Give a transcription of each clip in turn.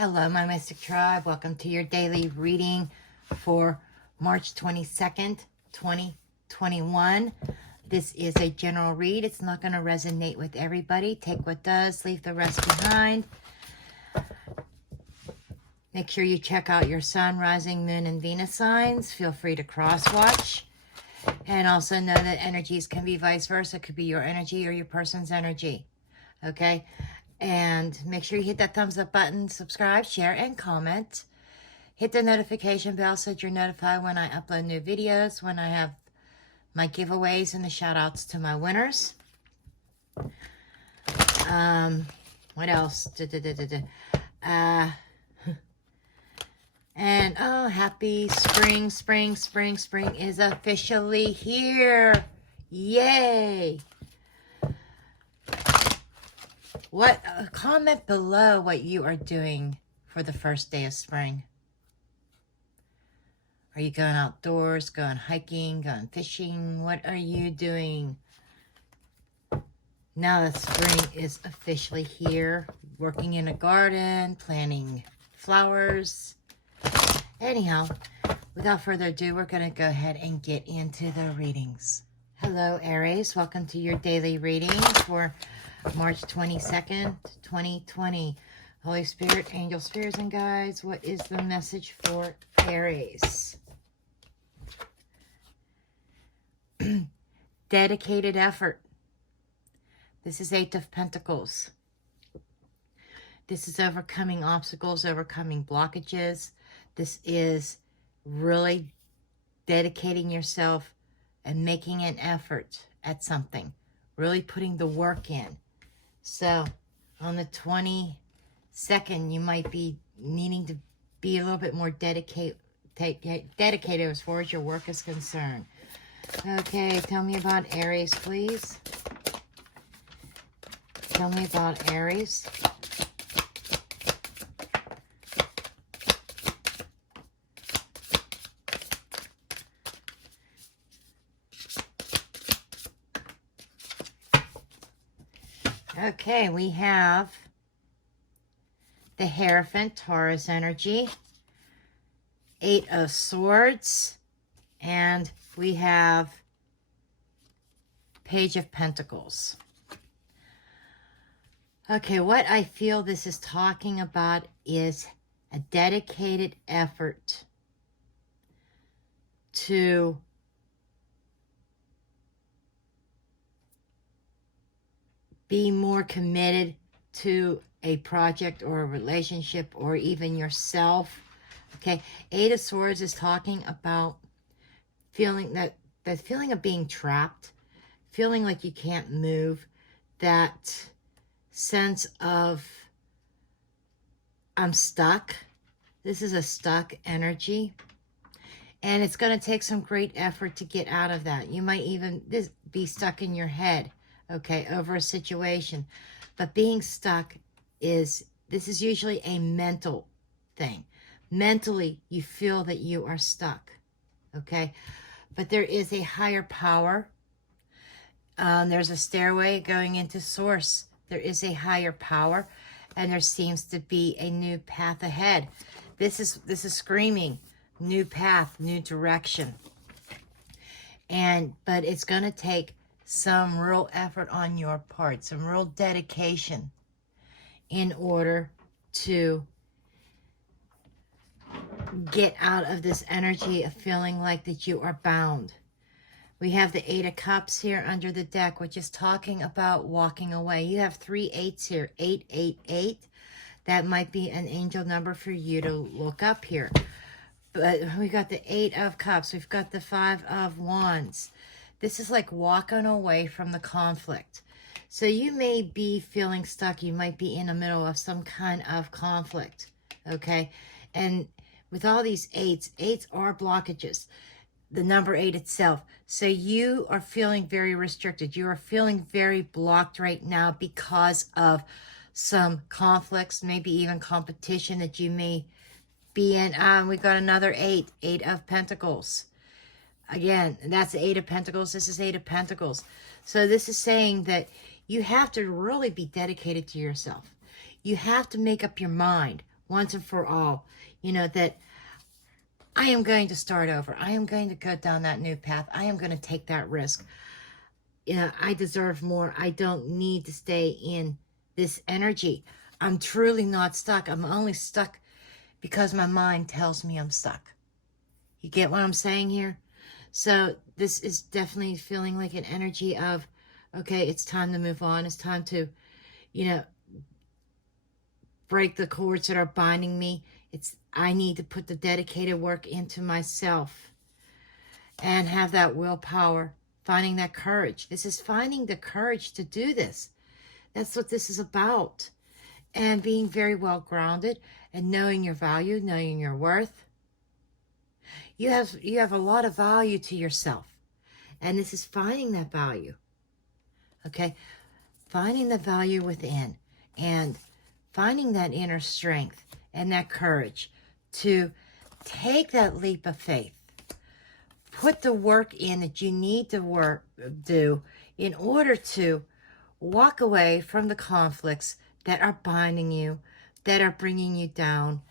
Hello, my Mystic Tribe. Welcome to your daily reading for March 22nd, 2021. This is a general read. It's not going to resonate with everybody. Take what does, leave the rest behind. Make sure you check out your Sun, Rising, Moon, and Venus signs. Feel free to cross-watch. And also know that energies can be vice versa. It could be your energy or your person's energy. Okay? And make sure you hit that thumbs up button, subscribe, share, and comment. Hit the notification bell so that you're notified when I upload new videos, when I have my giveaways and the shout outs to my winners. What else? And oh, happy spring. Spring is officially here. Yay! Comment below what you are doing for the first day of spring. Are you going outdoors, going hiking, going fishing? What are you doing? Now that spring is officially here, working in a garden, planting flowers. Anyhow, without further ado, we're going to go ahead and get into the readings. Hello, Aries. Welcome to your daily reading for March 22nd, 2020. Holy Spirit, angels, spirits, and guides, what is the message for Aries? Dedicated effort. This is Eight of Pentacles. This is overcoming obstacles, overcoming blockages. This is really dedicating yourself and making an effort at something. Really putting the work in. So, on the 22nd, you might be needing to be a little bit more dedicated as far as your work is concerned. Okay, tell me about Aries, please. Tell me about Aries. Okay, we have the Hierophant, Taurus energy, Eight of Swords, and we have Page of Pentacles. Okay, what I feel this is talking about is a dedicated effort to be more committed to a project or a relationship or even yourself. Okay, Eight of Swords is talking about feeling that feeling of being trapped, feeling like you can't move, that sense of I'm stuck. This is a stuck energy. And it's going to take some great effort to get out of that. You might even be stuck in your head, okay, over a situation. But being stuck this is usually a mental thing. Mentally, you feel that you are stuck, okay? But there is a higher power. There's a stairway going into source. There is a higher power, and there seems to be a new path ahead. This is screaming new path, new direction. But it's going to take some real effort on your part, some real dedication in order to get out of this energy of feeling like that you are bound. We have the Eight of Cups here under the deck, which is talking about walking away. You have 3 8s here, 888. That might be an angel number for you to look up here. But we got the Eight of Cups. We've got the 5 of Wands. This is like walking away from the conflict. So you may be feeling stuck. You might be in the middle of some kind of conflict, okay? And with all these eights are blockages. The number 8 itself. So you are feeling very restricted. You are feeling very blocked right now because of some conflicts, maybe even competition that you may be in. We got another 8 of Pentacles. Again, that's the 8 of Pentacles. This is 8 of Pentacles. So this is saying that you have to really be dedicated to yourself. You have to make up your mind once and for all. You know, that I am going to start over. I am going to go down that new path. I am going to take that risk. You know, I deserve more. I don't need to stay in this energy. I'm truly not stuck. I'm only stuck because my mind tells me I'm stuck. You get what I'm saying here? So this is definitely feeling like an energy of, okay, it's time to move on. It's time to, you know, break the cords that are binding me. I need to put the dedicated work into myself and have that willpower, finding that courage. This is finding the courage to do this. That's what this is about. And being very well grounded and knowing your value, knowing your worth. You have a lot of value to yourself. And this is finding that value. Okay? Finding the value within and finding that inner strength and that courage to take that leap of faith. Put the work in that you need to do in order to walk away from the conflicts that are binding you, that are bringing you down.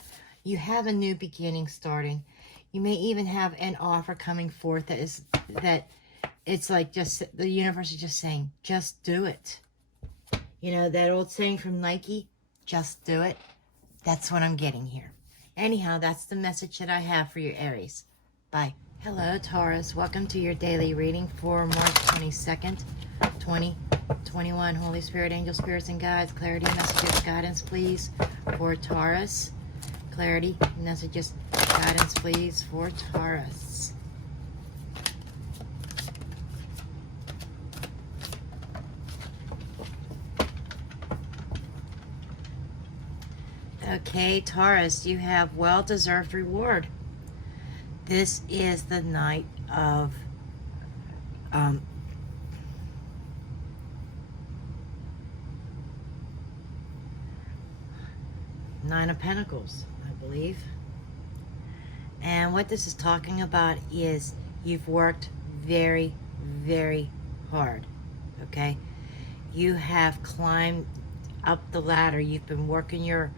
You have a new beginning starting. You may even have an offer coming forth that it's like just the universe is just saying, just do it. You know, that old saying from Nike, just do it. That's what I'm getting here. Anyhow, that's the message that I have for you, Aries. Bye. Hello, Taurus. Welcome to your daily reading for March 22nd, 2021. Holy Spirit, angel spirits, and guides, clarity, messages, guidance, please, for Taurus. Clarity, messages, guidance, please, for Taurus. Okay, Taurus, you have well-deserved reward. This is the night of Nine of Pentacles, I believe. And what this is talking about is you've worked very, very hard, okay? You have climbed up the ladder. You've been working your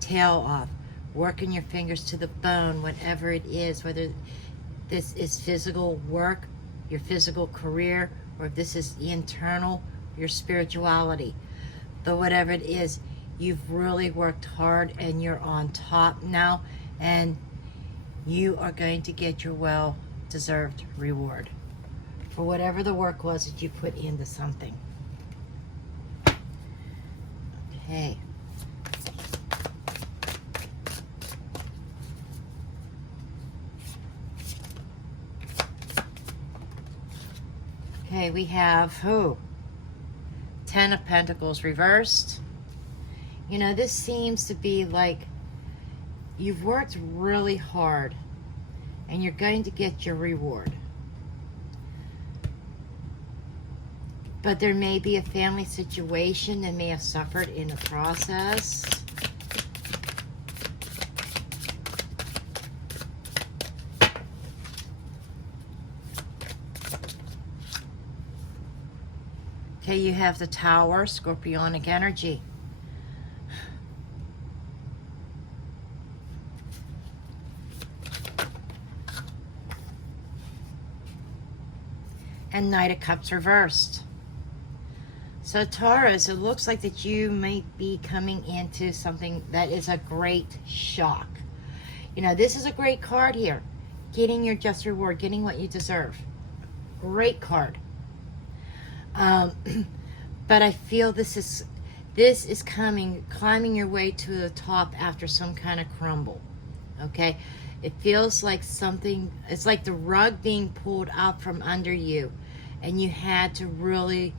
tail off, working your fingers to the bone, whatever it is, whether this is physical work, your physical career, or if this is internal, your spirituality. But whatever it is, you've really worked hard and you're on top now, and you are going to get your well-deserved reward for whatever the work was that you put into something. Okay. Okay, we have who? Ten of Pentacles reversed. You know, this seems to be like you've worked really hard and you're going to get your reward. But there may be a family situation that may have suffered in the process. Okay, you have the Tower, Scorpionic energy. And Knight of Cups reversed. So Taurus, it looks like that you might be coming into something that is a great shock. You know, this is a great card here. Getting your just reward, getting what you deserve. Great card. But I feel this is climbing your way to the top after some kind of crumble. Okay? It feels like something, it's like the rug being pulled out from under you, and you had to really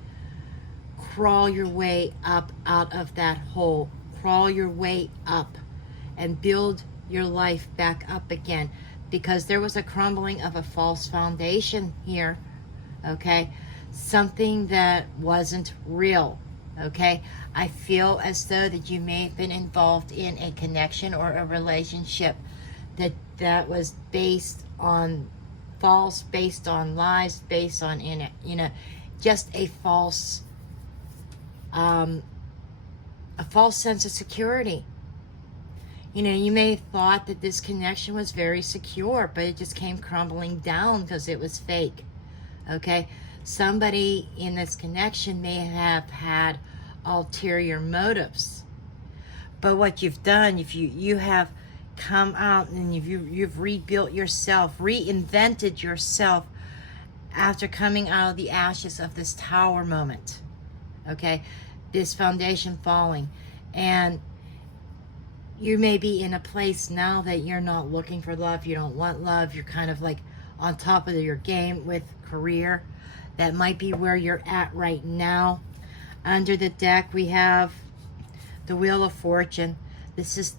crawl your way up out of that hole, crawl your way up and build your life back up again, because there was a crumbling of a false foundation here. Okay? Something that wasn't real. Okay? I feel as though that you may have been involved in a connection or a relationship that was based on false, based on lies, based on, you know, just a false sense of security. You know, you may have thought that this connection was very secure, but it just came crumbling down because it was fake. Okay? Somebody in this connection may have had ulterior motives. But what you've done, if you have come out and you've rebuilt yourself, reinvented yourself after coming out of the ashes of this tower moment. Okay? This foundation falling. And you may be in a place now that you're not looking for love. You don't want love. You're kind of like on top of your game with career. That might be where you're at right now. Under the deck, we have the Wheel of Fortune. This is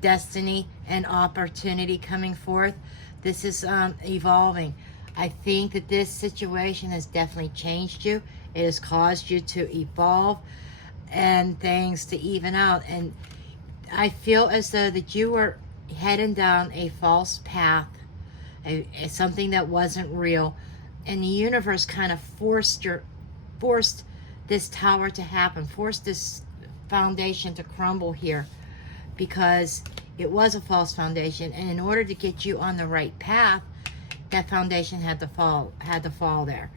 destiny and opportunity coming forth. This is evolving. I think that this situation has definitely changed you. It has caused you to evolve and things to even out. And I feel as though that you were heading down a false path, something that wasn't real, and the universe kind of forced this tower to happen, forced this foundation to crumble here, because it was a false foundation, and in order to get you on the right path, that foundation had to fall there.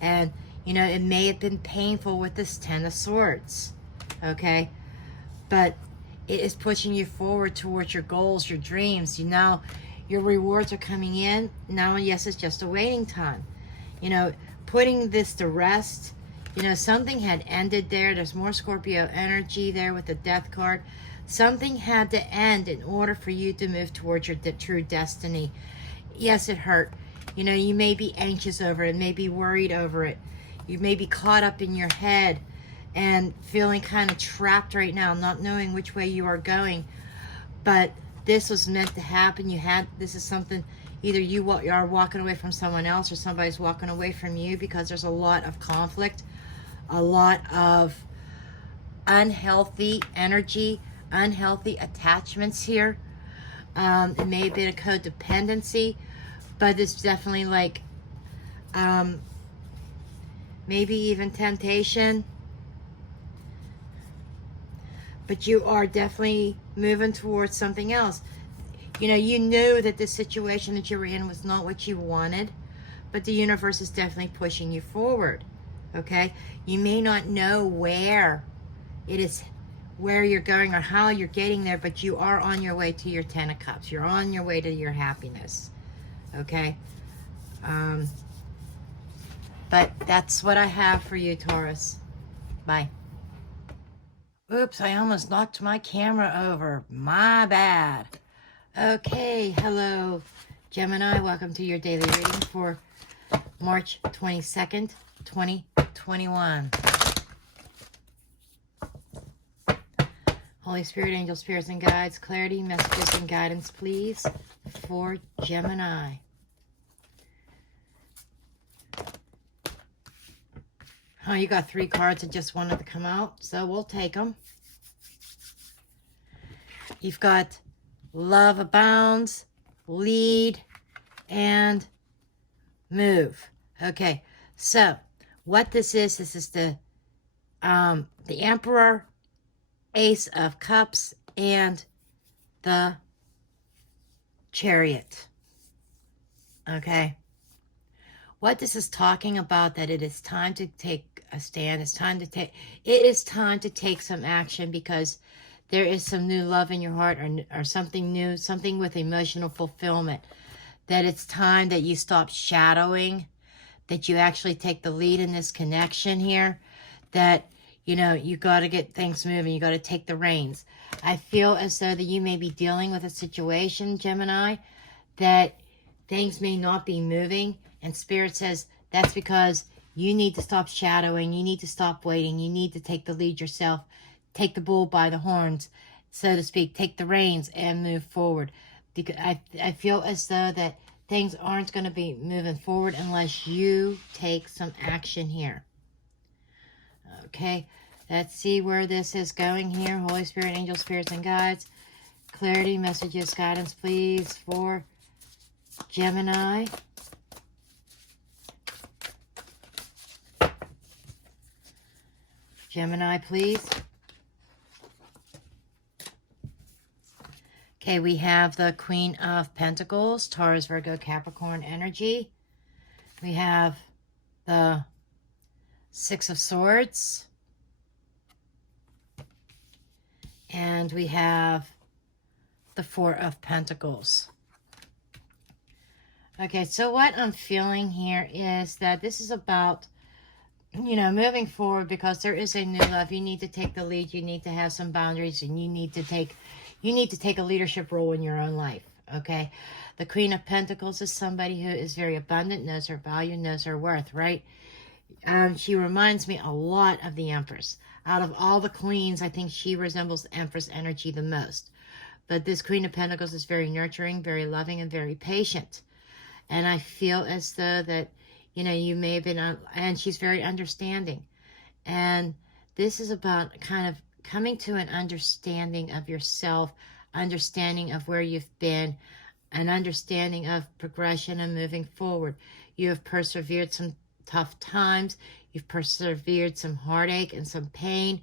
And you know, it may have been painful with this Ten of Swords, okay, but it is pushing you forward towards your goals, your dreams. You know, your rewards are coming in. Now, yes, it's just a waiting time. You know, putting this to rest. You know, something had ended there. There's more Scorpio energy there with the Death card. Something had to end in order for you to move towards your true destiny. Yes, it hurt. You know, you may be anxious over it, may be worried over it. You may be caught up in your head and feeling kind of trapped right now, not knowing which way you are going. But this was meant to happen. This is something, either you are walking away from someone else or somebody's walking away from you, because there's a lot of conflict, a lot of unhealthy energy, unhealthy attachments here. It may have been a codependency, but it's definitely like maybe even temptation. But you are definitely moving towards something else. You know, you knew that the situation that you were in was not what you wanted, but the universe is definitely pushing you forward, okay? You may not know where you're going or how you're getting there, but you are on your way to your Ten of Cups. You're on your way to your happiness, okay? But that's what I have for you, Taurus. Bye. Oops, I almost knocked my camera over. My bad. Okay, hello, Gemini. Welcome to your daily reading for March 22nd, 2021. Holy Spirit, angels, spirits, and guides, clarity, messages, and guidance, please, for Gemini. Oh, you got 3 cards that just wanted to come out, so we'll take them. You've got Love Abounds, Lead, and Move. Okay, so what this is the Emperor, Ace of Cups, and the Chariot. Okay. What this is talking about, that it is time to take a stand. It is time to take some action, because there is some new love in your heart, or something new, something with emotional fulfillment. That it's time that you stop shadowing, that you actually take the lead in this connection here. That, you know, you got to get things moving. You got to take the reins. I feel as though that you may be dealing with a situation, Gemini, that things may not be moving. And Spirit says that's because you need to stop shadowing. You need to stop waiting. You need to take the lead yourself. Take the bull by the horns, so to speak. Take the reins and move forward. Because I feel as though that things aren't going to be moving forward unless you take some action here. Okay, let's see where this is going here. Holy Spirit, angels, spirits, and guides. Clarity, messages, guidance, please, for Gemini. Gemini, please. Okay, we have the Queen of Pentacles, Taurus, Virgo, Capricorn energy. We have the Six of Swords. And we have the Four of Pentacles. Okay, so what I'm feeling here is that this is about, you know, moving forward, because there is a new love. You need to take the lead. You need to have some boundaries, and you need to take a leadership role in your own life. Okay, the Queen of Pentacles is somebody who is very abundant, knows her value, knows her worth, right? She reminds me a lot of the Empress. Out of all the queens, I think she resembles the Empress energy the most. But this Queen of Pentacles is very nurturing, very loving, and very patient. And I feel as though that, you know, you may have been, and she's very understanding. And this is about kind of coming to an understanding of yourself, understanding of where you've been, an understanding of progression and moving forward. You have persevered some tough times. You've persevered some heartache and some pain.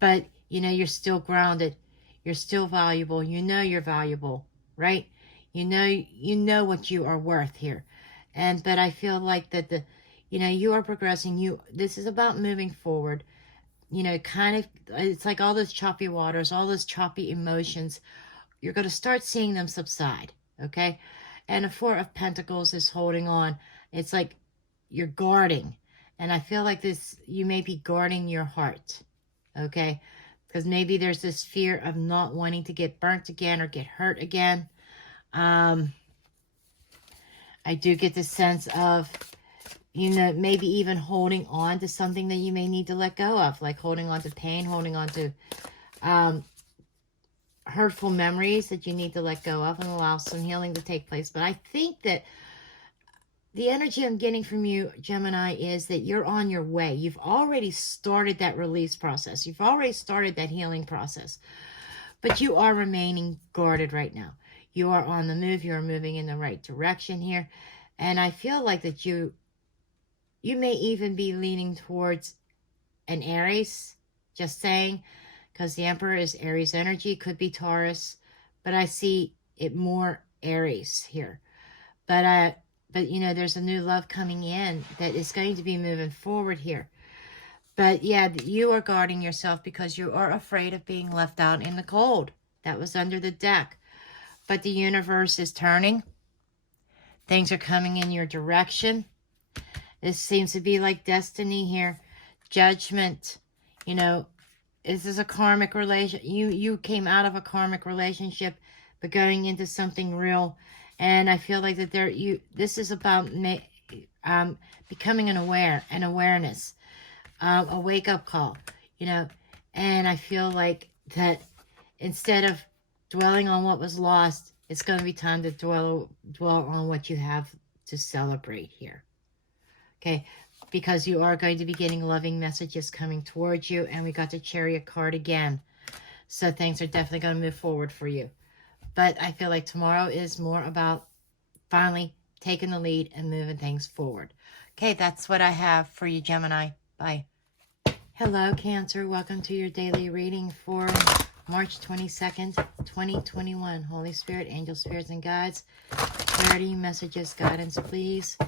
But, you know, you're still grounded. You're still valuable. You know you're valuable, right? You know what you are worth here. But I feel like that you are progressing. This is about moving forward. You know, kind of, it's like all those choppy waters, all those choppy emotions. You're going to start seeing them subside, okay? And the Four of Pentacles is holding on. It's like you're guarding. And I feel like you may be guarding your heart, okay? Because maybe there's this fear of not wanting to get burnt again or get hurt again. I do get the sense of, you know, maybe even holding on to something that you may need to let go of, like holding on to pain, holding on to hurtful memories that you need to let go of and allow some healing to take place. But I think that the energy I'm getting from you, Gemini, is that you're on your way. You've already started that release process. You've already started that healing process. But you are remaining guarded right now. You are on the move. You are moving in the right direction here. And I feel like that you may even be leaning towards an Aries, just saying, because the Emperor is Aries energy, could be Taurus, but I see it more Aries here. But you know, there's a new love coming in that is going to be moving forward here. But yeah, you are guarding yourself because you are afraid of being left out in the cold. That was under the deck. But the universe is turning. Things are coming in your direction. This seems to be like destiny here. Judgment. You know, this is a karmic relation. You came out of a karmic relationship, but going into something real. And I feel like that this is about becoming an awareness, a wake-up call, you know. And I feel like that instead of dwelling on what was lost, it's going to be time to dwell on what you have to celebrate here. Okay, because you are going to be getting loving messages coming towards you, and we got the Chariot card again. So things are definitely going to move forward for you. But I feel like tomorrow is more about finally taking the lead and moving things forward. Okay, that's what I have for you, Gemini. Bye. Hello, Cancer. Welcome to your daily reading for March 22nd, 2021. Holy Spirit, angels, spirits, and guides. Clarity, messages, guidance, please.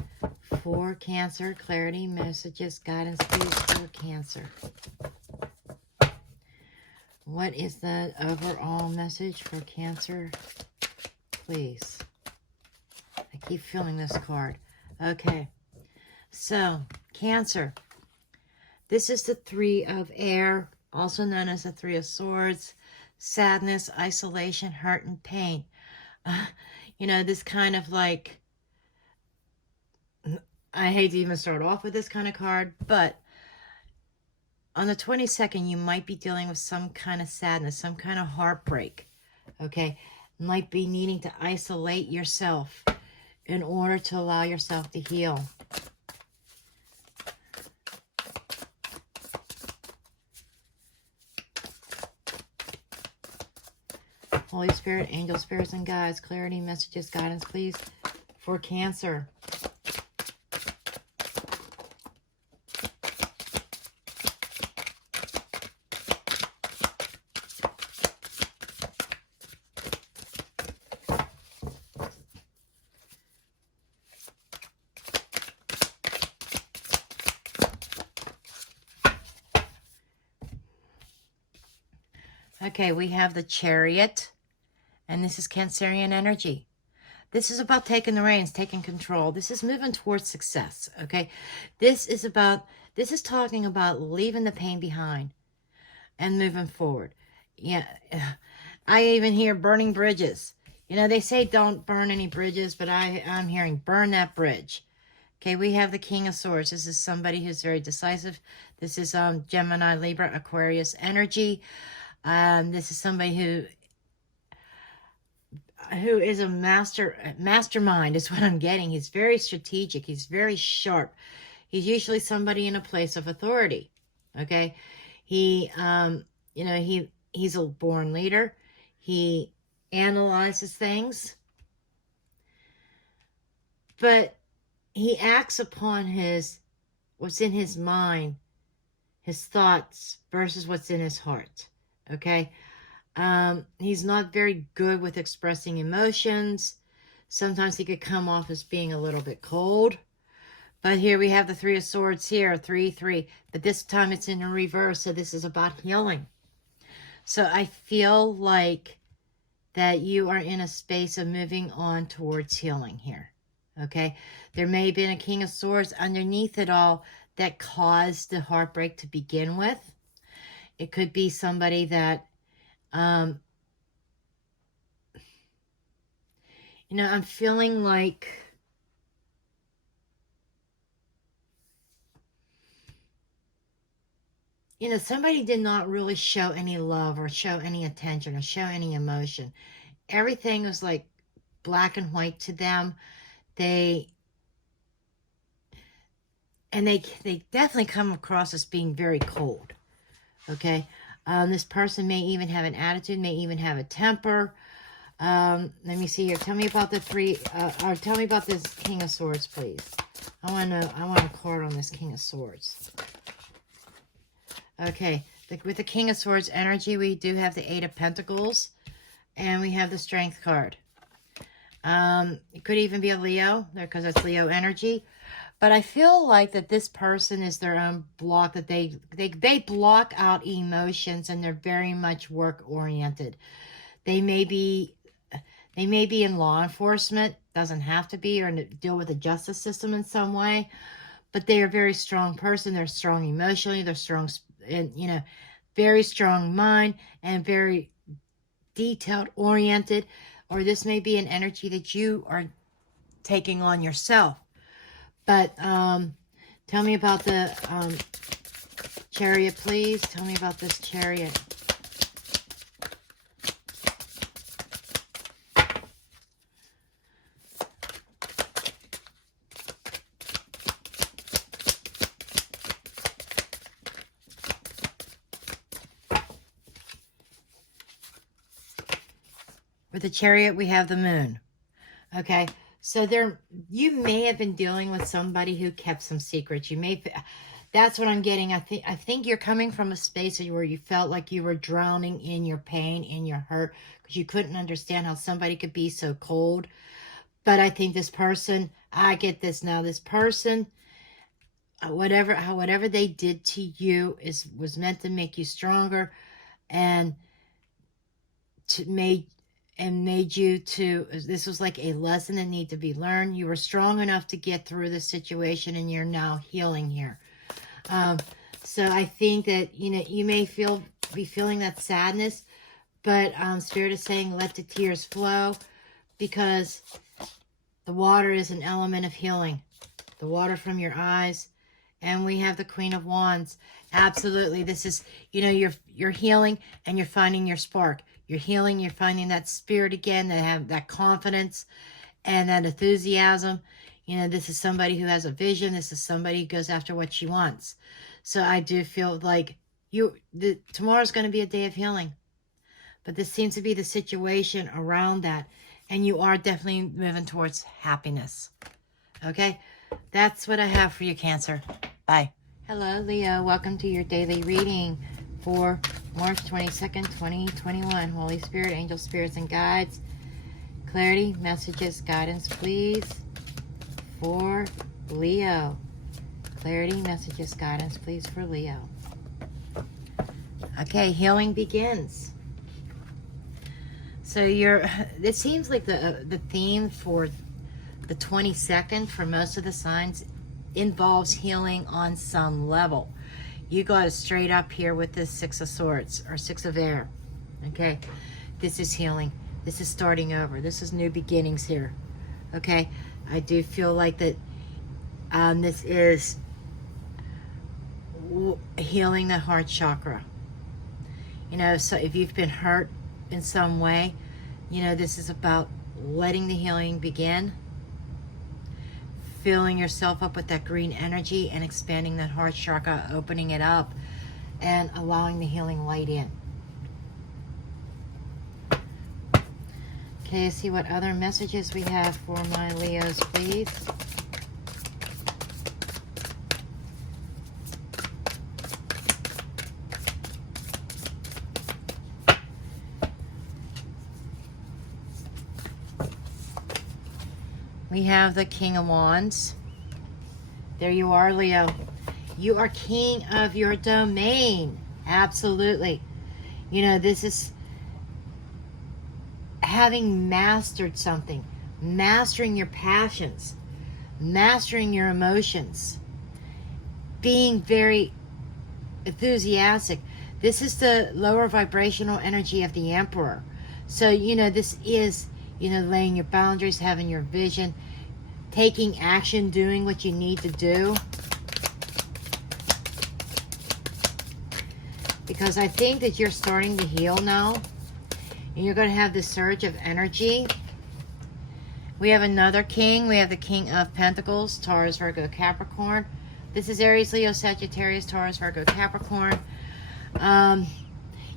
For Cancer. Clarity, messages, guidance, please. For Cancer. What is the overall message for Cancer? Please. I keep feeling this card. Okay. So, Cancer. This is the Three of Air, also known as the Three of Swords. Sadness, isolation, hurt, and pain. You know, this kind of like, I hate to even start off with this kind of card, but on the 22nd, you might be dealing with some kind of sadness, some kind of heartbreak, okay? Might be needing to isolate yourself in order to allow yourself to heal. Holy Spirit, angels, spirits, and guides, clarity, messages, guidance, please, for Cancer. Okay, we have the Chariot, and this is Cancerian energy. This is about taking the reins, taking control. This is moving towards success, okay? This is talking about leaving the pain behind and moving forward. Yeah, I even hear burning bridges. You know, they say don't burn any bridges, but I'm hearing burn that bridge. Okay, we have the King of Swords. This is somebody who's very decisive. This is Gemini, Libra, Aquarius energy. This is somebody who is a mastermind is what I'm getting. He's very strategic. He's very sharp. He's usually somebody in a place of authority. Okay, he you know, he's a born leader. He analyzes things, but he acts upon what's in his mind, his thoughts versus what's in his heart. Okay. He's not very good with expressing emotions. Sometimes he could come off as being a little bit cold. But here we have the Three of Swords here, 3-3. But this time it's in a reverse, so this is about healing. So I feel like that you are in a space of moving on towards healing here. Okay? There may have been a King of Swords underneath it all that caused the heartbreak to begin with. It could be somebody that you know, I'm feeling like you know, somebody did not really show any love or show any attention or show any emotion. Everything was like black and white to them. They definitely come across as being very cold. Okay. This person may even have an attitude, may even have a temper. Let me see here. Tell me about the or tell me about this King of Swords, please. I want a card on this King of Swords. Okay, with the King of Swords energy, we do have the Eight of Pentacles, and we have the Strength card. It could even be a Leo, because it's Leo energy. But I feel like that this person is their own block, that they block out emotions, and they're very much work-oriented. They may be in law enforcement, doesn't have to be, or deal with the justice system in some way. But they are a very strong person. They're strong emotionally. They're strong, and you know, very strong mind and very detailed oriented. Or this may be an energy that you are taking on yourself. But tell me about the Chariot, please. Tell me about this Chariot. With the Chariot, we have the Moon. Okay, so you may have been dealing with somebody who kept some secrets. That's what I'm getting. I think you're coming from a space where you felt like you were drowning in your pain, in your hurt, because you couldn't understand how somebody could be so cold. But I think this person, I get this now. This person, whatever they did to you was meant to make you stronger, and made you to, this was like a lesson that needed to be learned. You were strong enough to get through the situation, and you're now healing here. So I think that, you know, you may be feeling that sadness, but Spirit is saying let the tears flow, because the water is an element of healing. The water from your eyes. And we have the Queen of Wands. Absolutely. This is, you know, you're healing, and you're finding your spark. You're healing, you're finding that spirit again, that have that confidence and that enthusiasm. You know, this is somebody who has a vision. This is somebody who goes after what she wants. So I do feel like tomorrow's going to be a day of healing. But this seems to be the situation around that. And you are definitely moving towards happiness. Okay? That's what I have for you, Cancer. Bye. Hello, Leo. Welcome to your daily reading for March 22nd, 2021. Holy Spirit, angel spirits, and guides. Clarity, messages, guidance, please. For Leo. Clarity, messages, guidance, please, for Leo. Okay, healing begins. So it seems like the theme for the 22nd for most of the signs involves healing on some level. You got it straight up here with this Six of Swords or Six of Air. Okay, this is healing. This is starting over. This is new beginnings here. Okay, I do feel like that this is healing the heart chakra. You know, so if you've been hurt in some way, you know, this is about letting the healing begin, filling yourself up with that green energy and expanding that heart chakra, opening it up and allowing the healing light in. Okay, see what other messages we have for my Leos, please. We have the King of Wands. There you are, Leo. You are king of your domain. Absolutely. You know, this is having mastered something. Mastering your passions. Mastering your emotions. Being very enthusiastic. This is the lower vibrational energy of the Emperor. So, you know, this is, you know, laying your boundaries, having your vision, taking action, doing what you need to do. Because I think that you're starting to heal now. And you're going to have this surge of energy. We have another king. We have the King of Pentacles, Taurus, Virgo, Capricorn. This is Aries, Leo, Sagittarius, Taurus, Virgo, Capricorn.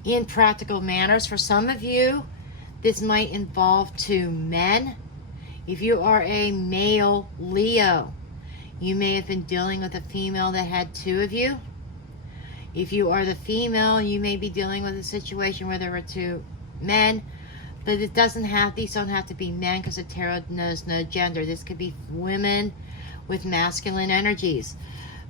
In practical manners, for some of you, this might involve two men. If you are a male Leo, you may have been dealing with a female that had two of you. If you are the female, you may be dealing with a situation where there were two men. But it doesn't have, these don't have to be men, because the tarot knows no gender. This could be women with masculine energies.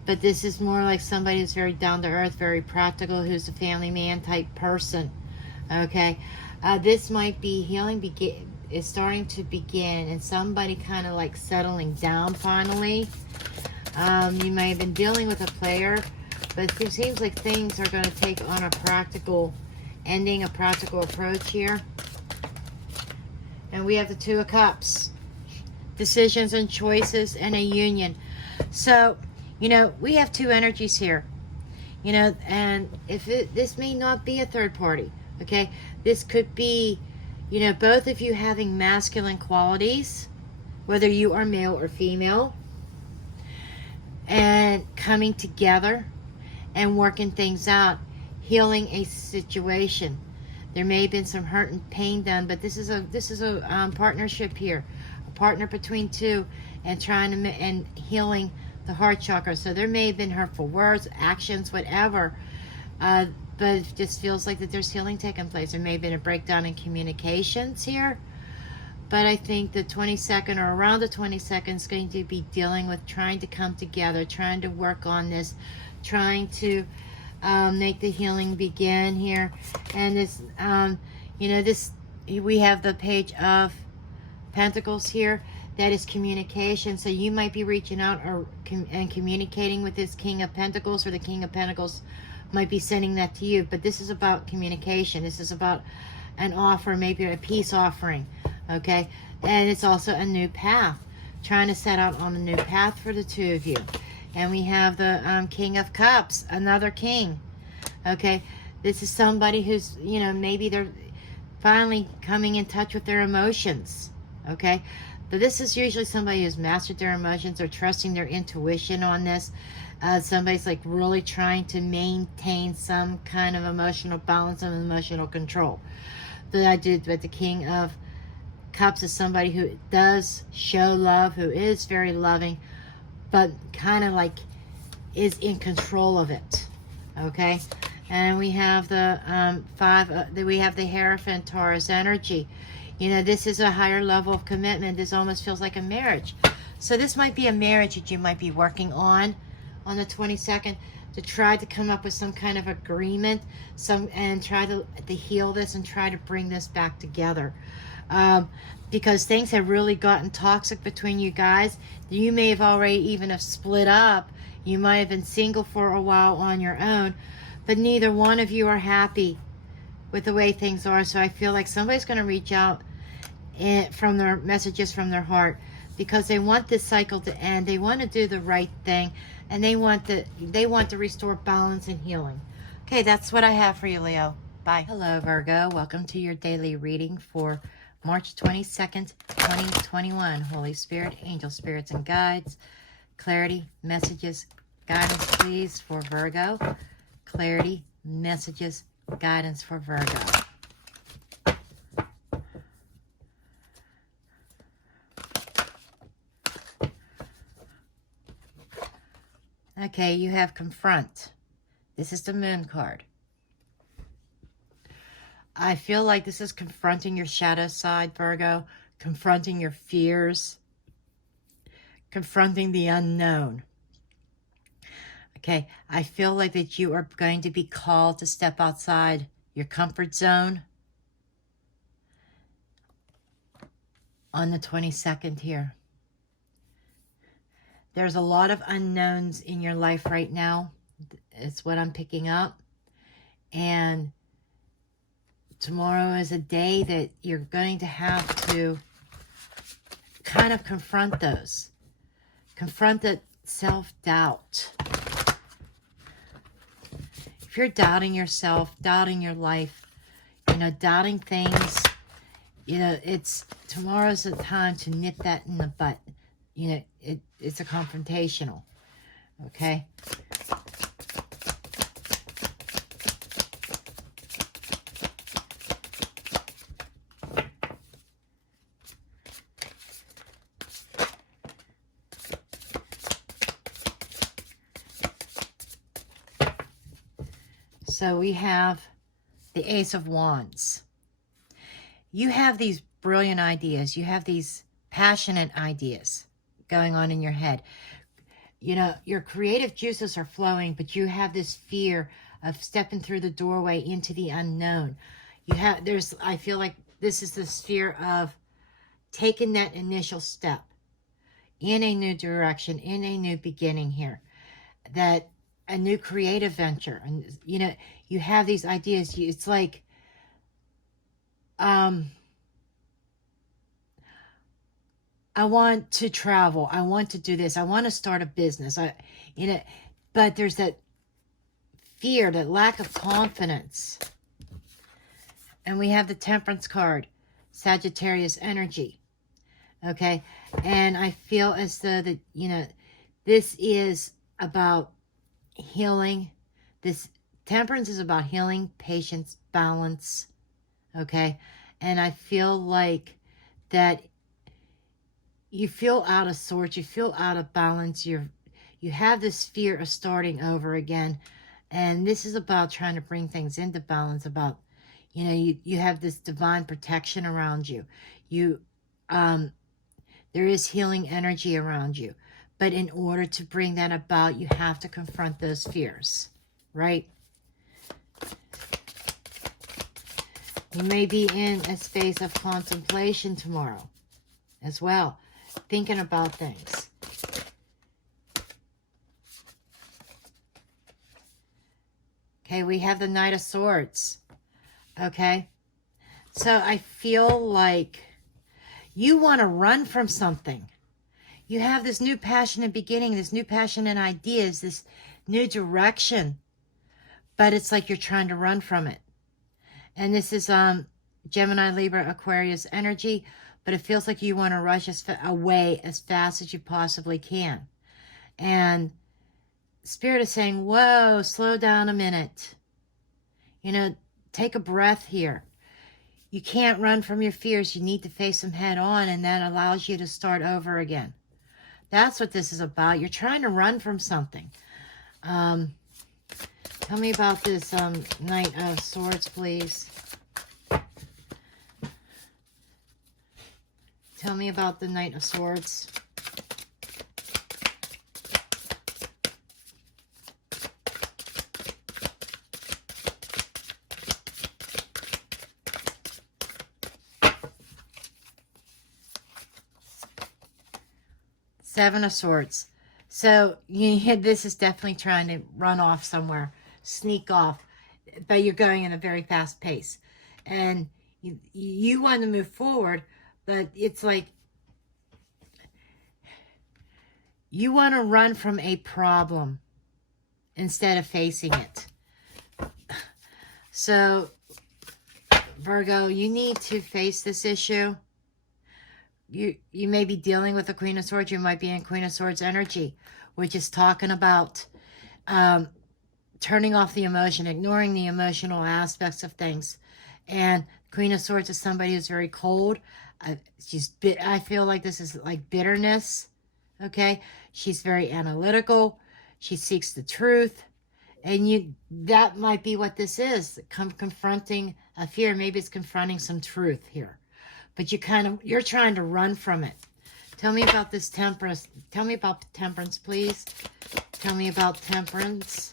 But this is more like somebody who's very down to earth, very practical, who's a family man type person. Okay. This might be healing is starting to begin, and somebody kind of like settling down finally. You may have been dealing with a player, but it seems like things are going to take on a practical ending, a practical approach here. And we have the Two of Cups. Decisions and choices and a union. So, you know, we have two energies here. You know, and this may not be a third party. Okay, this could be, you know, both of you having masculine qualities, whether you are male or female, and coming together and working things out, healing a situation. There may have been some hurt and pain done, but this is a partnership here, a partner between two, and trying to and healing the heart chakra. So there may have been hurtful words, actions, whatever. But it just feels like that there's healing taking place. There may have been a breakdown in communications here. But I think the 22nd or around the 22nd is going to be dealing with trying to come together, trying to work on this, trying to make the healing begin here. And this, you know, this, we have the Page of Pentacles here. That is communication. So you might be reaching out and communicating with this King of Pentacles, or the King of Pentacles might be sending that to you. But this is about communication. This is about an offer, maybe a peace offering. Okay, and it's also a new path, trying to set out on a new path for the two of you. And we have the King of Cups, another king. Okay, this is somebody who's, you know, maybe they're finally coming in touch with their emotions. Okay, but this is usually somebody who's mastered their emotions or trusting their intuition on this. Somebody's like really trying to maintain some kind of emotional balance and emotional control. But the King of Cups is somebody who does show love, who is very loving, but kind of like is in control of it. Okay, and we have the we have the Hierophant, Taurus energy. You know, this is a higher level of commitment. This almost feels like a marriage. So this might be a marriage that you might be working on the 22nd. to try to come up with some kind of agreement, and try to heal this and try to bring this back together. Because things have really gotten toxic between you guys. You may have already even have split up. You might have been single for a while on your own, but neither one of you are happy with the way things are. So I feel like somebody's going to reach out from their messages from their heart, because they want this cycle to end. They want to do the right thing, and they want to restore balance and healing. Okay, that's what I have for you, Leo. Bye. Hello, Virgo. Welcome to your daily reading for March 22nd, 2021. Holy Spirit, angel spirits and guides, clarity, messages, guidance, please, for Virgo. Clarity, messages, guidance for Virgo. Okay, you have confront. This is the moon card. I feel like this is confronting your shadow side, Virgo, confronting your fears, confronting the unknown. Okay, I feel like that you are going to be called to step outside your comfort zone on the 22nd here. There's a lot of unknowns in your life right now. It's what I'm picking up. And tomorrow is a day that you're going to have to kind of confront those. Confront that self-doubt. If you're doubting yourself, doubting your life, doubting things, tomorrow's the time to nip that in the butt. It's a confrontational. Okay? So we have the Ace of Wands. You have these brilliant ideas. You have these passionate ideas going on in your head. Your creative juices are flowing, but you have this fear of stepping through the doorway into the unknown. I feel like this is this fear of taking that initial step in a new direction, in a new beginning here. That a new creative venture, and you have these ideas. It's like I want to travel, I want to do this, I want to start a business, but there's that fear, that lack of confidence. And we have the Temperance card, Sagittarius energy. Okay, and I feel as though that this is about healing. This Temperance is about healing, patience, balance. Okay, and I feel like that you feel out of sorts, you feel out of balance, you have this fear of starting over again, and this is about trying to bring things into balance. About you have this divine protection around you. There is healing energy around you. But in order to bring that about, you have to confront those fears, right? You may be in a space of contemplation tomorrow as well, thinking about things. Okay, we have the Knight of Swords. Okay, so I feel like you want to run from something. You have this new passionate beginning, this new passionate ideas, this new direction, but it's like you're trying to run from it. And this is Gemini, Libra, Aquarius energy, but it feels like you want to rush away as fast as you possibly can. And Spirit is saying, whoa, slow down a minute. Take a breath here. You can't run from your fears. You need to face them head on, and that allows you to start over again. That's what this is about. You're trying to run from something. Tell me about this Knight of Swords, please. Tell me about the Knight of Swords. Seven of Swords. So this is definitely trying to run off somewhere, sneak off, but you're going in a very fast pace. And you want to move forward, but it's like you want to run from a problem instead of facing it. So, Virgo, you need to face this issue. You may be dealing with the Queen of Swords. You might be in Queen of Swords energy, which is talking about turning off the emotion, ignoring the emotional aspects of things. And Queen of Swords is somebody who's very cold. I feel like this is like bitterness. Okay, she's very analytical. She seeks the truth, and that might be what this is. Confronting a fear. Maybe it's confronting some truth here, but you're trying to run from it. Tell me about this temperance. Tell me about temperance, please. Tell me about temperance.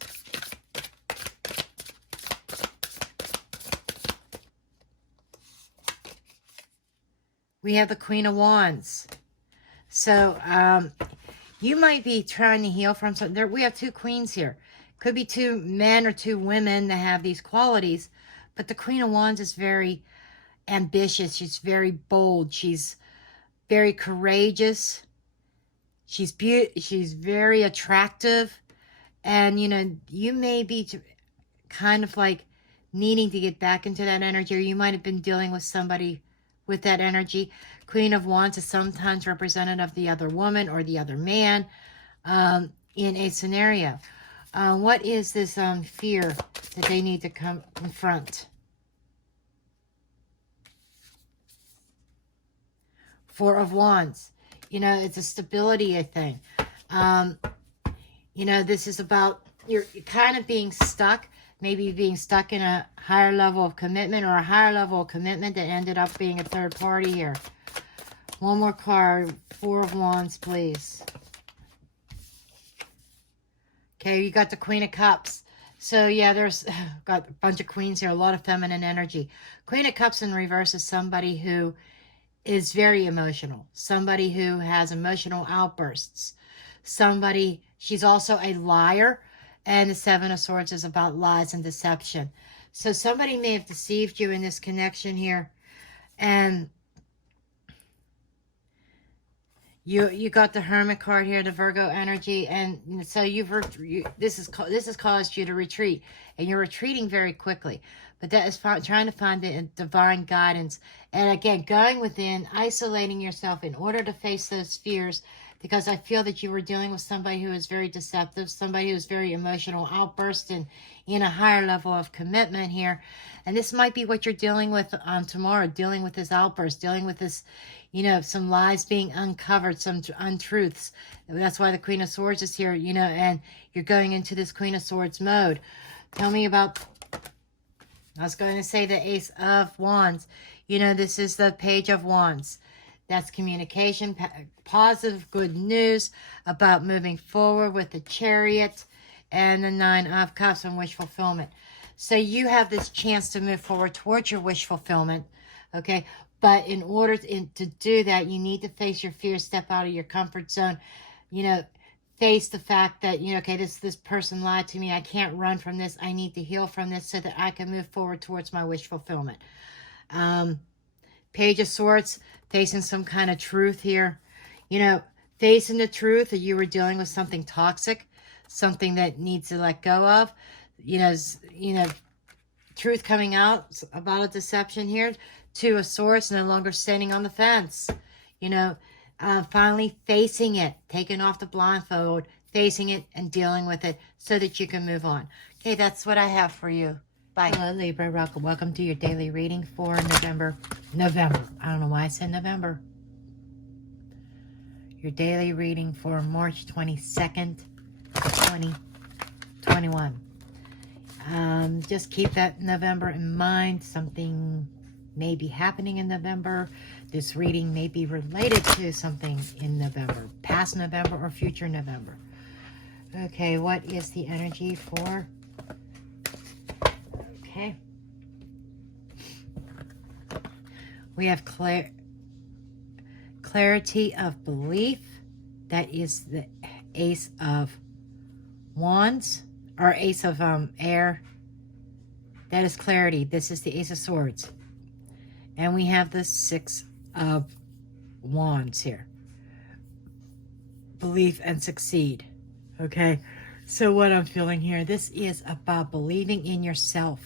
We have the Queen of Wands. So, you might be trying to heal from something. We have two queens here. Could be two men or two women that have these qualities. But the Queen of Wands is very ambitious. She's very bold. She's very courageous. She's very attractive. And, you may be kind of like needing to get back into that energy. Or you might have been dealing with somebody with that energy. Queen of Wands is sometimes representative of the other woman or the other man in a scenario. What is this fear that they need to confront? Four of Wands. It's a stability thing. This is about you're kind of being stuck. Maybe being stuck in a higher level of commitment or a higher level of commitment that ended up being a third party here. One more card. Four of Wands, please. Okay, you got the Queen of Cups. So, yeah, there's got a bunch of queens here. A lot of feminine energy. Queen of Cups in reverse is somebody who is very emotional. Somebody who has emotional outbursts. She's also a liar. And the Seven of Swords is about lies and deception. So somebody may have deceived you in this connection here. And you got the Hermit card here, the Virgo energy. And so this has caused you to retreat. And you're retreating very quickly. But that is trying to find the divine guidance. And again, going within, isolating yourself in order to face those fears. Because I feel that you were dealing with somebody who is very deceptive, somebody who is very emotional, outburst and in a higher level of commitment here. And this might be what you're dealing with tomorrow, dealing with this outburst, dealing with this, some lies being uncovered, some untruths. That's why the Queen of Swords is here, and you're going into this Queen of Swords mode. Tell me about, I was going to say the Ace of Wands. This is the Page of Wands. That's communication, positive, good news about moving forward with the Chariot and the Nine of Cups and wish fulfillment. So you have this chance to move forward towards your wish fulfillment, okay? But in order to do that, you need to face your fears, step out of your comfort zone, face the fact that, okay, this person lied to me. I can't run from this. I need to heal from this so that I can move forward towards my wish fulfillment. Page of Swords, facing some kind of truth here. Facing the truth that you were dealing with something toxic, something that needs to let go of. Truth coming out about a deception here. Two of Swords, no longer standing on the fence. Finally facing it, taking off the blindfold, facing it and dealing with it so that you can move on. Okay, that's what I have for you. Bye. Hello, Libra. Welcome to your daily reading for November. I don't know why I said November. Your daily reading for March 22nd, 2021. Just keep that November in mind. Something may be happening in November. This reading may be related to something in November, past November or future November. Okay, what is the energy for? Okay. We have clarity of belief, That is the Ace of Wands, or Ace of Air. That is clarity. This is the Ace of Swords. And we have the Six of Wands here. Believe and succeed. Okay, so what I'm feeling here, this is about believing in yourself.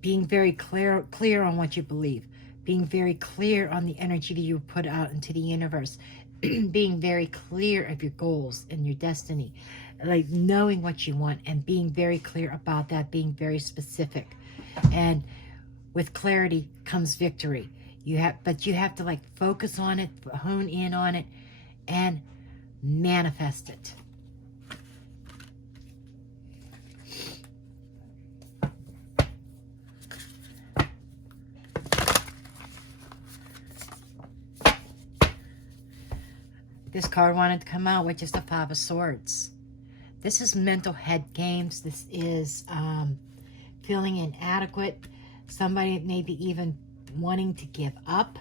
Being very clear on what you believe. Being very clear on the energy that you put out into the universe. Being very clear of your goals and your destiny. Like knowing what you want and being very clear about that. Being very specific. And with clarity comes victory. But you have to like focus on it, hone in on it, and manifest it. This card wanted to come out, which is the Five of Swords. This is mental head games. This is feeling inadequate. Somebody maybe even wanting to give up.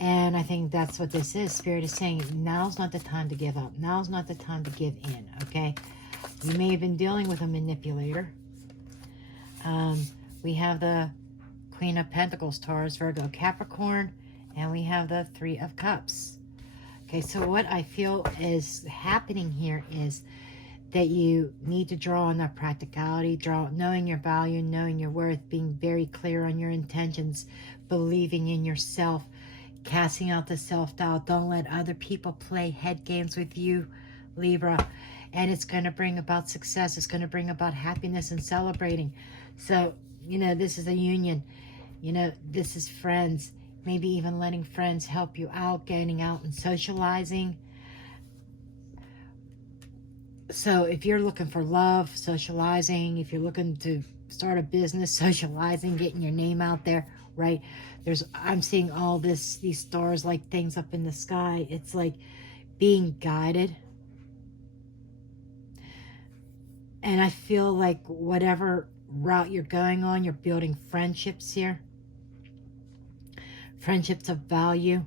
And I think that's what this is. Spirit is saying, now's not the time to give up. Now's not the time to give in, okay? You may have been dealing with a manipulator. We have the Queen of Pentacles, Taurus, Virgo, Capricorn. And we have the Three of Cups. Okay, so what I feel is happening here is that you need to draw on that practicality, knowing your value, knowing your worth, being very clear on your intentions, believing in yourself, casting out the self-doubt. Don't let other people play head games with you, Libra. And it's going to bring about success. It's going to bring about happiness and celebrating. So, you know, this is a union. You know, this is friends. Maybe even letting friends help you out, getting out and socializing. So if you're looking for love, socializing, if you're looking to start a business, socializing, getting your name out there, right? I'm seeing all these stars like things up in the sky. It's like being guided. And I feel like whatever route you're going on, you're building friendships here. Friendships of value.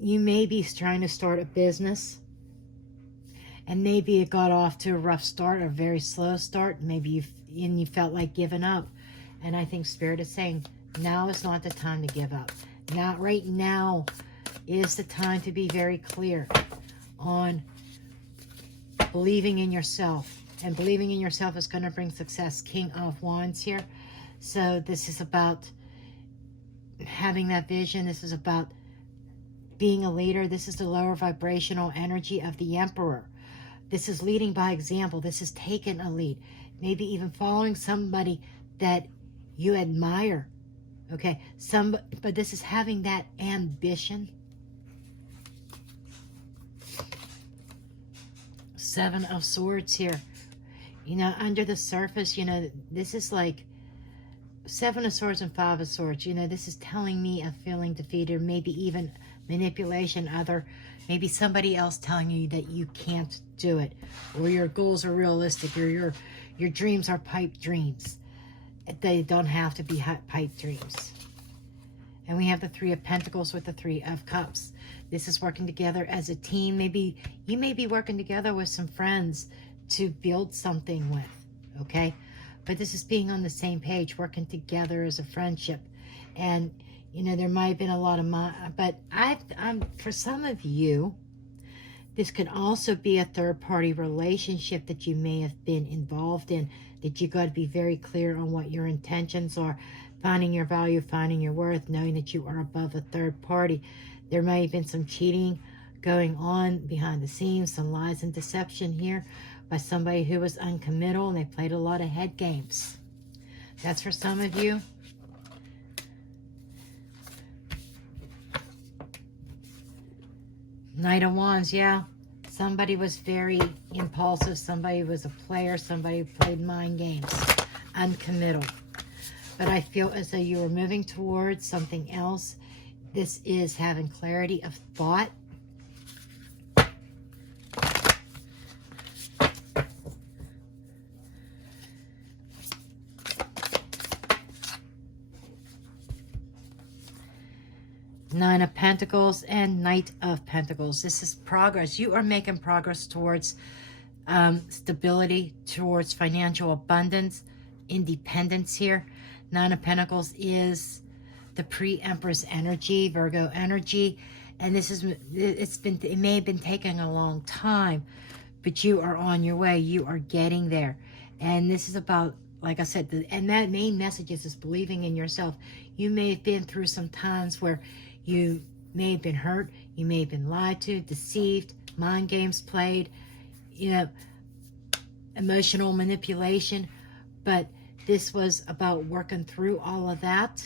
You may be trying to start a business. And maybe it got off to a rough start, or a very slow start. Maybe you felt like giving up. And I think Spirit is saying, now is not the time to give up. Not right now is the time to be very clear on believing in yourself. And believing in yourself is going to bring success. King of Wands here. So this is about having that vision. This is about being a leader. This is the lower vibrational energy of the Emperor. This is leading by example. This is taking a lead. Maybe even following somebody that you admire. Okay, but this is having that ambition. Seven of Swords here. You know, under the surface, you know, this is like Seven of Swords and Five of Swords. You know, this is telling me of feeling defeated, or maybe even manipulation, maybe somebody else telling you that you can't do it, or your goals are realistic, or your dreams are pipe dreams. They don't have to be pipe dreams. And we have the Three of Pentacles with the Three of Cups. This is working together as a team. Maybe you may be working together with some friends to build something with, okay? But this is being on the same page, working together as a friendship. And, you know, there might have been a lot of but for some of you, this could also be a third-party relationship that you may have been involved in, that you got to be very clear on what your intentions are, finding your value, finding your worth, knowing that you are above a third party. There may have been some cheating going on behind the scenes, some lies and deception here by somebody who was uncommittal, and they played a lot of head games. That's for some of you. Knight of Wands, yeah. Somebody was very impulsive. Somebody was a player. Somebody played mind games. Uncommittal. But I feel as though you are moving towards something else. This is having clarity of thought. Nine of Pentacles and Knight of Pentacles. This is progress. You are making progress towards stability, towards financial abundance, independence here. Nine of Pentacles is the pre-Empress energy, Virgo energy. And this is, it may have been taking a long time, but you are on your way. You are getting there. And this is about, like I said, and that main message is believing in yourself. You may have been through some times where you may have been hurt, you may have been lied to, deceived, mind games played, you know, emotional manipulation. But this was about working through all of that,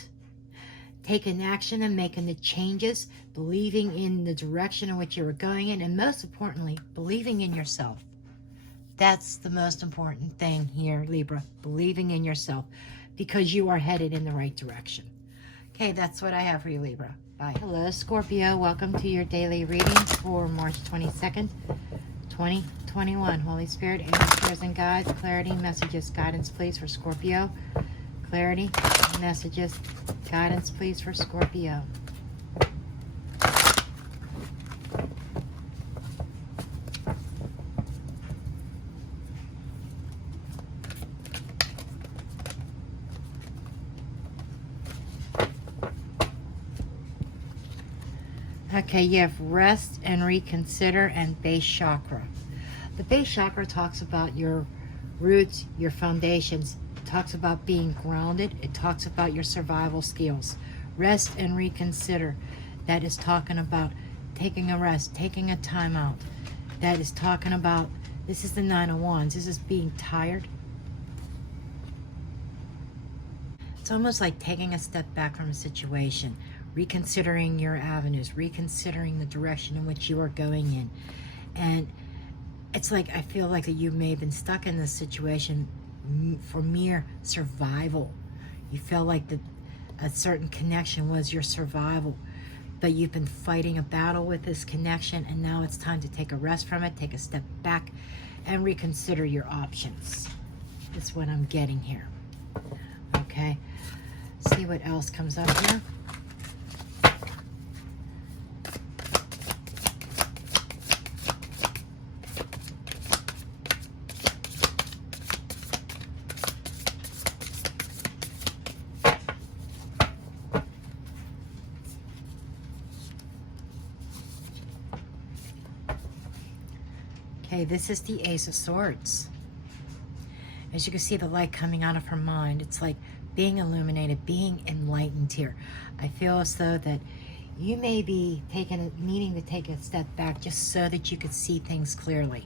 taking action and making the changes, believing in the direction in which you were going in, and most importantly, believing in yourself. That's the most important thing here, Libra, believing in yourself, because you are headed in the right direction. Okay, that's what I have for you, Libra. Bye. Hello, Scorpio. Welcome to your daily readings for March 22nd, 2021. Holy Spirit, angels, spirits, and guides, clarity, messages, guidance, please, for Scorpio. Clarity, messages, guidance, please, for Scorpio. Okay, you have rest and reconsider and base chakra. The base chakra talks about your roots, your foundations. It talks about being grounded. It talks about your survival skills. Rest and reconsider. That is talking about taking a rest, taking a time out. That is talking about, this is the Nine of Wands. This is being tired. It's almost like taking a step back from a situation, reconsidering your avenues, reconsidering the direction in which you are going in. And it's like, I feel like that you may have been stuck in this situation for mere survival. You felt like that a certain connection was your survival, but you've been fighting a battle with this connection, and now it's time to take a rest from it, take a step back, and reconsider your options. That's what I'm getting here. Okay, see what else comes up here. Okay, this is the Ace of Swords. As you can see, the light coming out of her mind. It's like being illuminated, being enlightened here. I feel as though that you may be needing to take a step back just so that you could see things clearly.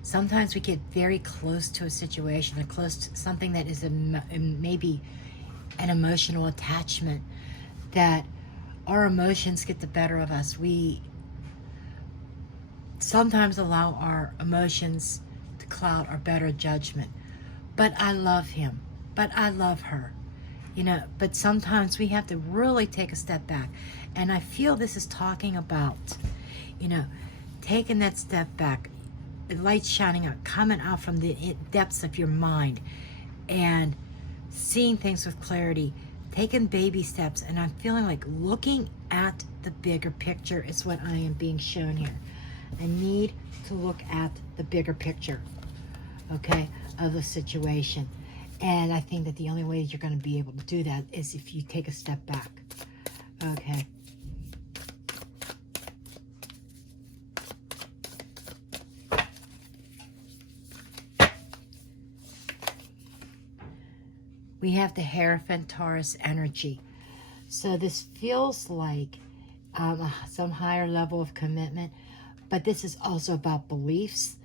Sometimes we get very close to a situation, or close to something that is maybe an emotional attachment, that our emotions get the better of us. We sometimes allow our emotions to cloud our better judgment. But I love him, but I love her, you know, but sometimes we have to really take a step back. And I feel this is talking about, you know, taking that step back, the light shining out, coming out from the depths of your mind and seeing things with clarity, taking baby steps. And I'm feeling like looking at the bigger picture is what I am being shown here. I need to look at the bigger picture, okay, of the situation. And I think that the only way that you're going to be able to do that is if you take a step back. Okay. We have the Hierophant Taurus energy. So this feels like some higher level of commitment. But this is also about beliefs.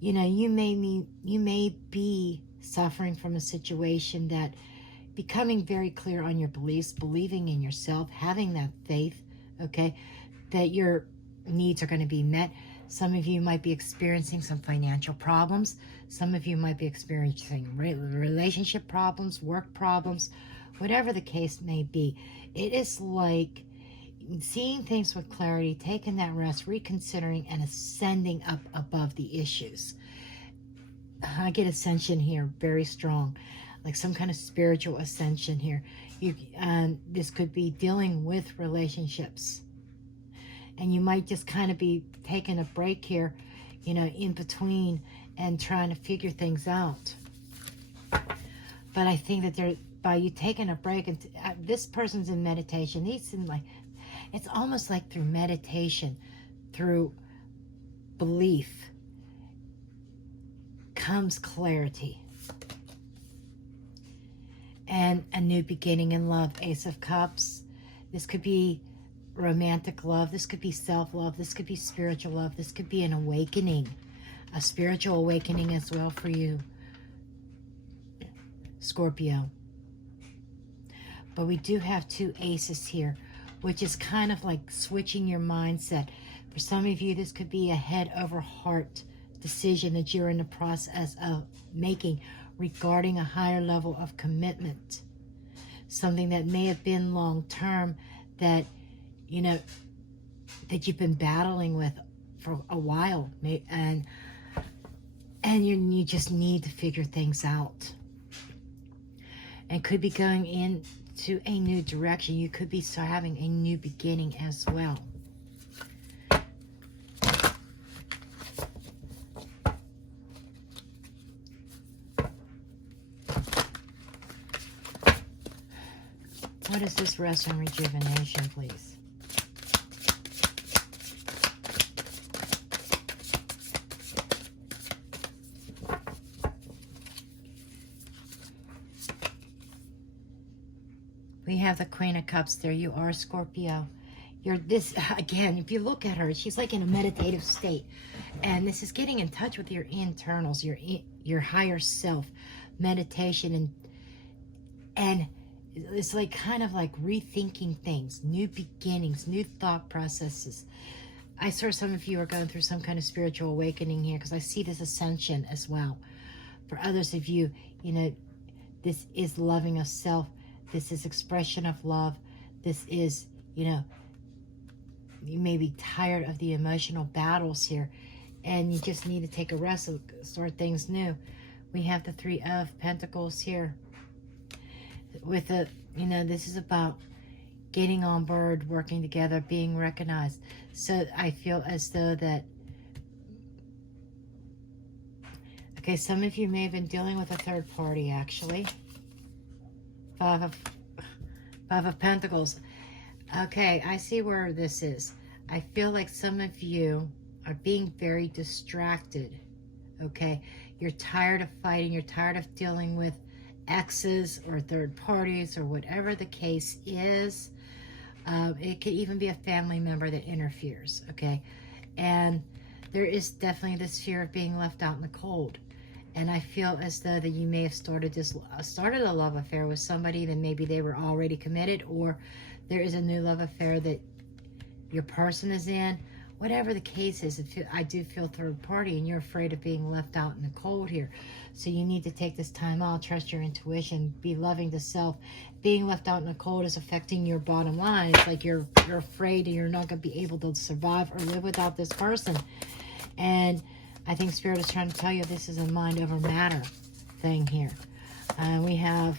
You know, you may be suffering from a situation that becoming very clear on your beliefs, believing in yourself, having that faith, okay, that your needs are going to be met. Some of you might be experiencing some financial problems. Some of you might be experiencing relationship problems, work problems, whatever the case may be. It is like seeing things with clarity, taking that rest, reconsidering, and ascending up above the issues. I get ascension here very strong. like some kind of spiritual ascension here. This could be dealing with relationships. And you might just kind of be taking a break here, you know, in between and trying to figure things out. But I think that by you taking a break, and this person's in meditation. He's in like, it's almost like through meditation, through belief, comes clarity. And a new beginning in love. Ace of Cups. This could be romantic love. This could be self-love. This could be spiritual love. This could be an awakening. A spiritual awakening as well for you, Scorpio. But we do have two aces here, which is kind of like switching your mindset. For some of you, this could be a head over heart decision that you're in the process of making regarding a higher level of commitment. Something that may have been long term that, you know, that you've been battling with for a while. And you just need to figure things out. And could be going into a new direction. You could be having a new beginning as well. What is this rest and rejuvenation, please? We have the Queen of Cups there. You are Scorpio. You're this, again, if you look at her, she's like in a meditative state. And this is getting in touch with your internals, your higher self, meditation, and it's like kind of like rethinking things, new beginnings, new thought processes. I saw some of you are going through some kind of spiritual awakening here because I see this ascension as well. For others of you, you know, this is loving of self. This is expression of love. This is, you know, you may be tired of the emotional battles here and you just need to take a rest and start things new. We have the Three of Pentacles here. With a, you know, this is about getting on board, working together, being recognized. So I feel as though that, okay, some of you may have been dealing with a third party, actually. Five of Pentacles. Okay, I see where this is. I feel like some of you are being very distracted, okay? You're tired of fighting. You're tired of dealing with exes or third parties or whatever the case is. It could even be a family member that interferes, okay? And there is definitely this fear of being left out in the cold. And I feel as though that you may have started a love affair with somebody that maybe they were already committed, or there is a new love affair that your person is in. Whatever the case is, I do feel third party, and you're afraid of being left out in the cold here. So you need to take this time out, trust your intuition, be loving to self. Being left out in the cold is affecting your bottom line. It's like you're afraid and you're not going to be able to survive or live without this person. And I think Spirit is trying to tell you this is a mind over matter thing here. We have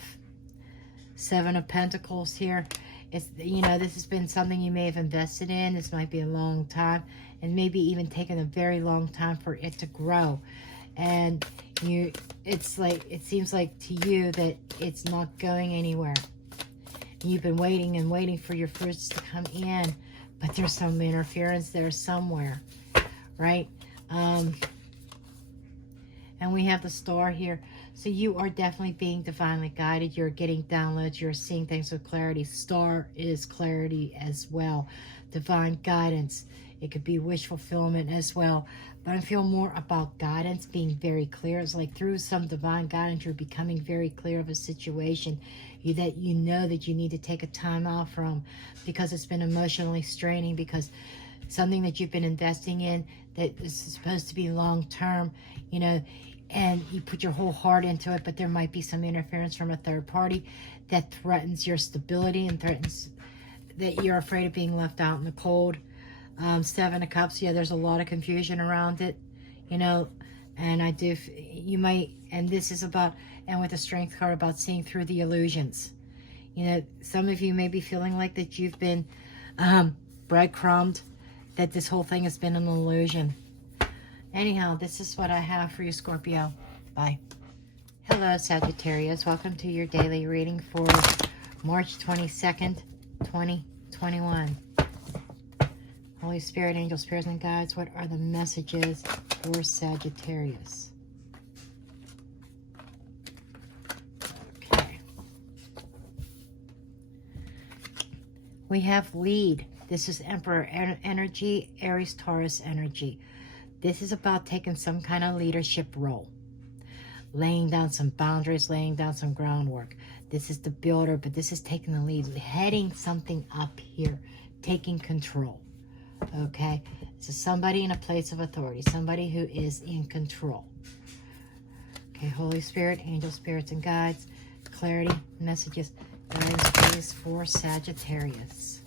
Seven of Pentacles here. It's, you know, this has been something you may have invested in. This might be a long time, and maybe even taken a very long time for it to grow. And it's like, it seems like to you that it's not going anywhere. You've been waiting and waiting for your fruits to come in, but there's some interference there somewhere, right? And we have the Star here. So you are definitely being divinely guided. You're getting downloads. You're seeing things with clarity. Star is clarity as well. Divine guidance. It could be wish fulfillment as well. But I feel more about guidance, being very clear. It's like through some divine guidance, you're becoming very clear of a situation that you know that you need to take a time out from, because it's been emotionally straining, because something that you've been investing in that is supposed to be long-term, you know, and you put your whole heart into it, but there might be some interference from a third party that threatens your stability and threatens that you're afraid of being left out in the cold. Seven of Cups, yeah, there's a lot of confusion around it, you know, and you might, and this is about, And with the Strength card, about seeing through the illusions. You know, some of you may be feeling like that you've been breadcrumbed, that this whole thing has been an illusion. Anyhow, this is what I have for you, Scorpio. Bye. Hello, Sagittarius. Welcome to your daily reading for March 22nd, 2021. Holy Spirit, angels, spirits, and guides, what are the messages for Sagittarius? Okay. We have lead. This is Emperor energy, Aries, Taurus energy. This is about taking some kind of leadership role. Laying down some boundaries, laying down some groundwork. This is the builder, but this is taking the lead, heading something up here, taking control. Okay? This is somebody in a place of authority, somebody who is in control. Okay, Holy Spirit, angels, spirits, and guides, clarity, messages, guidance, please, for Sagittarius.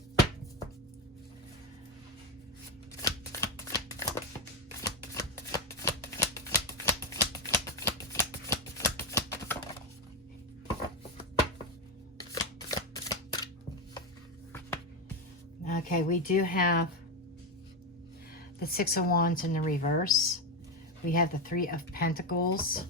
Okay, we do have the Six of Wands in the reverse. We have the Three of Pentacles.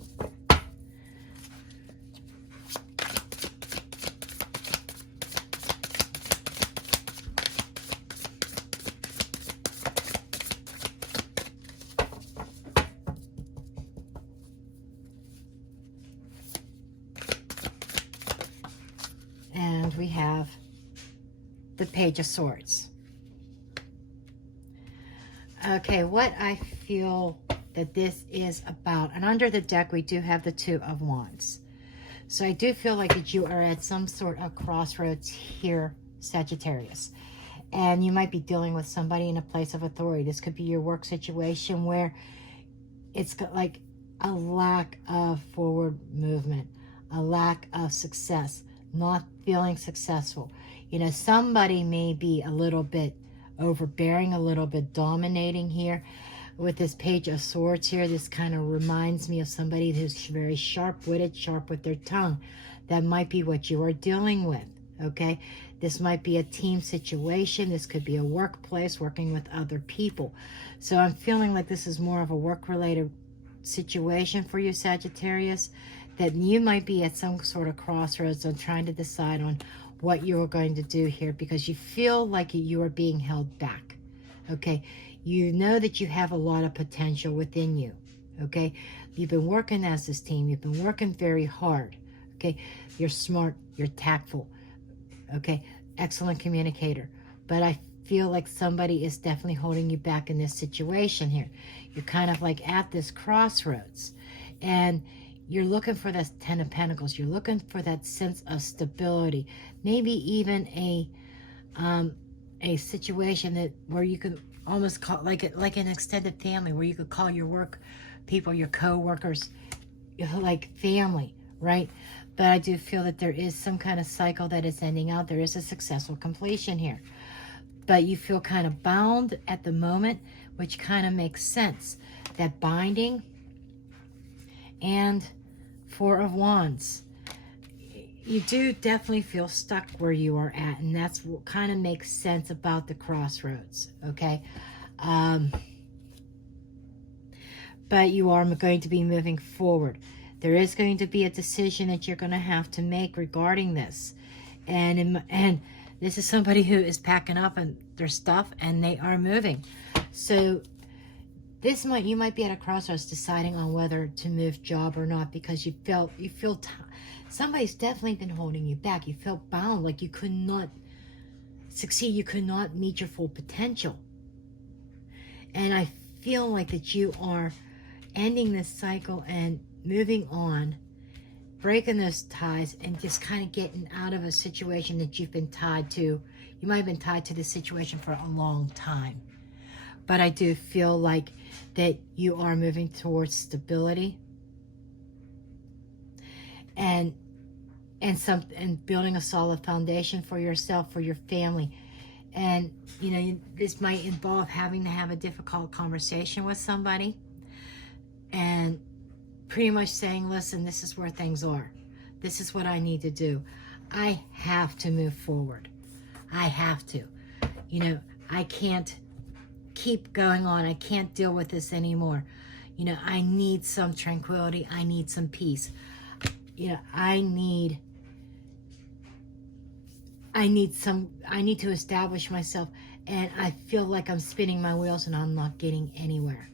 And we have the Page of Swords. Okay, what I feel that this is about, and under the deck we do have the Two of Wands. So I do feel like that you are at some sort of crossroads here, Sagittarius. And you might be dealing with somebody in a place of authority. This could be your work situation where it's got like a lack of forward movement, a lack of success, not feeling successful. You know, somebody may be a little bit overbearing, a little bit dominating here. With this Page of Swords here, this kind of reminds me of somebody who's very sharp-witted, sharp with their tongue. That might be what you are dealing with, okay? This might be a team situation. This could be a workplace, working with other people. So I'm feeling like this is more of a work-related situation for you, Sagittarius, that you might be at some sort of crossroads on trying to decide on what you're going to do here, because you feel like you are being held back. Okay, you know that you have a lot of potential within you. Okay, you've been working as this team, you've been working very hard. Okay, you're smart, you're tactful. Okay, excellent communicator. But I feel like somebody is definitely holding you back in this situation here. You're kind of like at this crossroads, and you're looking for that Ten of Pentacles. You're looking for that sense of stability. Maybe even a situation that where you could almost call like an extended family, where you could call your work people, your co-workers, like family, right? But I do feel that there is some kind of cycle that is ending out. There is a successful completion here. But you feel kind of bound at the moment, which kind of makes sense. That binding and Four of Wands. You do definitely feel stuck where you are at, and that's what kind of makes sense about the crossroads, okay? But you are going to be moving forward. There is going to be a decision that you're going to have to make regarding this. And this is somebody who is packing up and their stuff, and they are moving. So you might be at a crossroads deciding on whether to move job or not, because you feel somebody's definitely been holding you back. You felt bound, like you could not succeed, you could not meet your full potential. And I feel like that you are ending this cycle and moving on, breaking those ties, and just kind of getting out of a situation that you've been tied to. You might have been tied to this situation for a long time. But I do feel like that you are moving towards stability and building a solid foundation for yourself, for your family. And you know, this might involve having to have a difficult conversation with somebody, and pretty much saying, listen, this is where things are. This is what I need to do. I have to move forward. I have to. You know, I can't keep going on. I can't deal with this anymore. You know, I need some tranquility. I need some peace. You know, I need to establish myself, and I feel like I'm spinning my wheels and I'm not getting anywhere.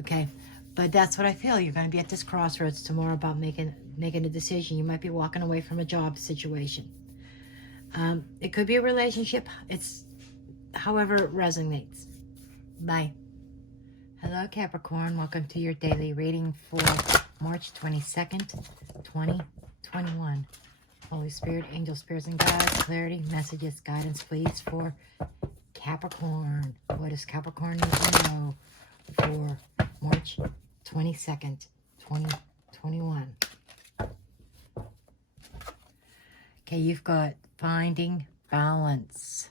Okay? But that's what I feel. You're going to be at this crossroads tomorrow about making a decision. You might be walking away from a job situation. It could be a relationship. It's however it resonates. Bye. Hello, Capricorn. Welcome to your daily reading for March 22nd, 2021. Holy Spirit, angels, spirits, and guides, clarity, messages, guidance, please, for Capricorn. What does Capricorn need to know for March 22nd, 2021? Okay, you've got finding balance.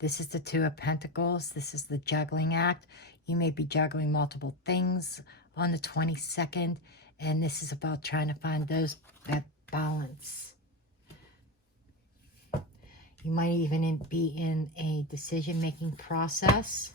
This is the Two of Pentacles. This is the juggling act. You may be juggling multiple things on the 22nd, and this is about trying to find that balance. You might even be in a decision-making process.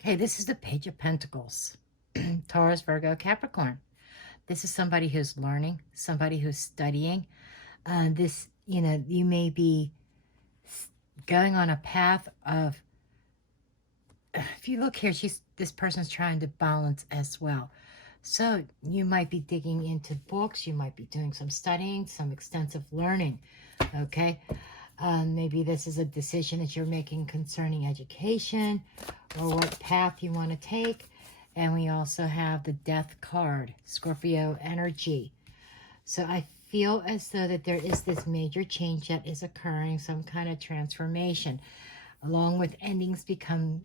Okay, this is the Page of Pentacles. Taurus, Virgo, Capricorn. This is somebody who's learning, somebody who's studying. You know, you may be going on a path of, if you look here, this person's trying to balance as well. So you might be digging into books, you might be doing some studying, some extensive learning, okay? Maybe this is a decision that you're making concerning education or what path you want to take. And we also have the Death card, Scorpio energy. So I feel as though that there is this major change that is occurring, some kind of transformation. Along with endings come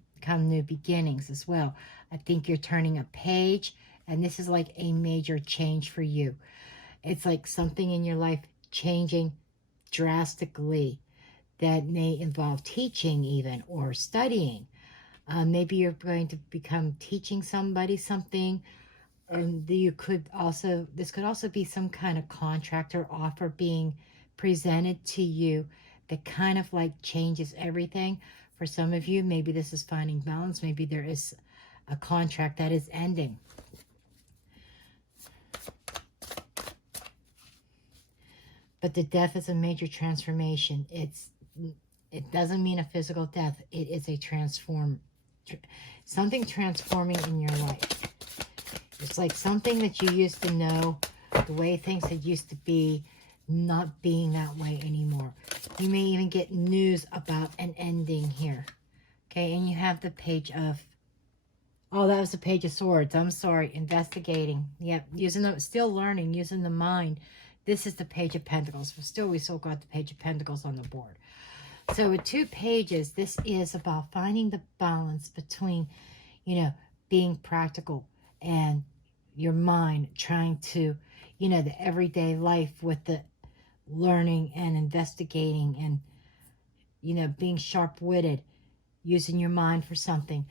new beginnings as well. I think you're turning a page, and this is like a major change for you. It's like something in your life changing drastically. That may involve teaching even, or studying. Maybe you're going to become teaching somebody something. And this could also be some kind of contract or offer being presented to you that kind of like changes everything. For some of you, maybe this is finding balance. Maybe there is a contract that is ending. But the death is a major transformation. It doesn't mean a physical death. It is a something transforming in your life. It's like something that you used to know, the way things had used to be, not being that way anymore. You may even get news about an ending here. Okay, and you have the Page of, oh, that was the Page of Swords. I'm sorry, investigating. Yep, still learning, using the mind. This is the Page of Pentacles. We still got the Page of Pentacles on the board. So with 2 pages, this is about finding the balance between, you know, being practical and your mind trying to, you know, the everyday life with the learning and investigating and, you know, being sharp-witted, using your mind for something.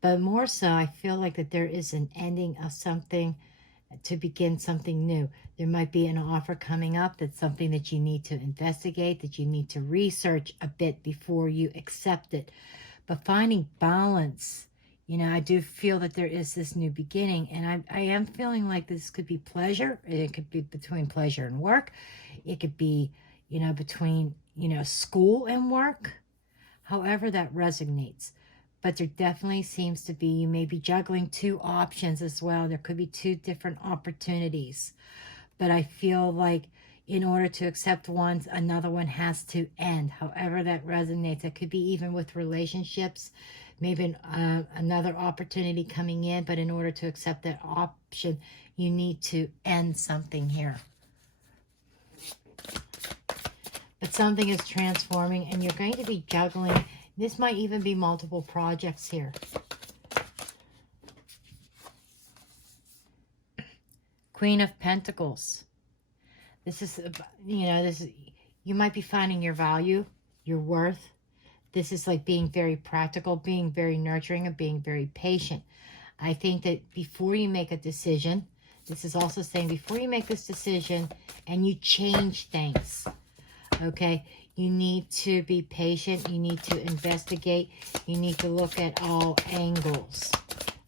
But more so, I feel like that there is an ending of something to begin something new. There might be an offer coming up that's something that you need to investigate, that you need to research a bit before you accept it. But finding balance, you know, I do feel that there is this new beginning, and I am feeling like this could be pleasure. It could be between pleasure and work. It could be, you know, between, you know, school and work. However that resonates. But there definitely seems to be, you may be juggling 2 options as well. There could be 2 different opportunities. but I feel like in order to accept one, another one has to end. However that resonates. It could be even with relationships, maybe another opportunity coming in, but in order to accept that option, you need to end something here. But something is transforming, and you're going to be juggling. This might even be multiple projects here. Queen of Pentacles. This is, you know, you might be finding your value, your worth. This is like being very practical, being very nurturing, and being very patient. I think that before you make a decision, this is also saying before you make this decision and you change things, okay, you need to be patient. You need to investigate. You need to look at all angles,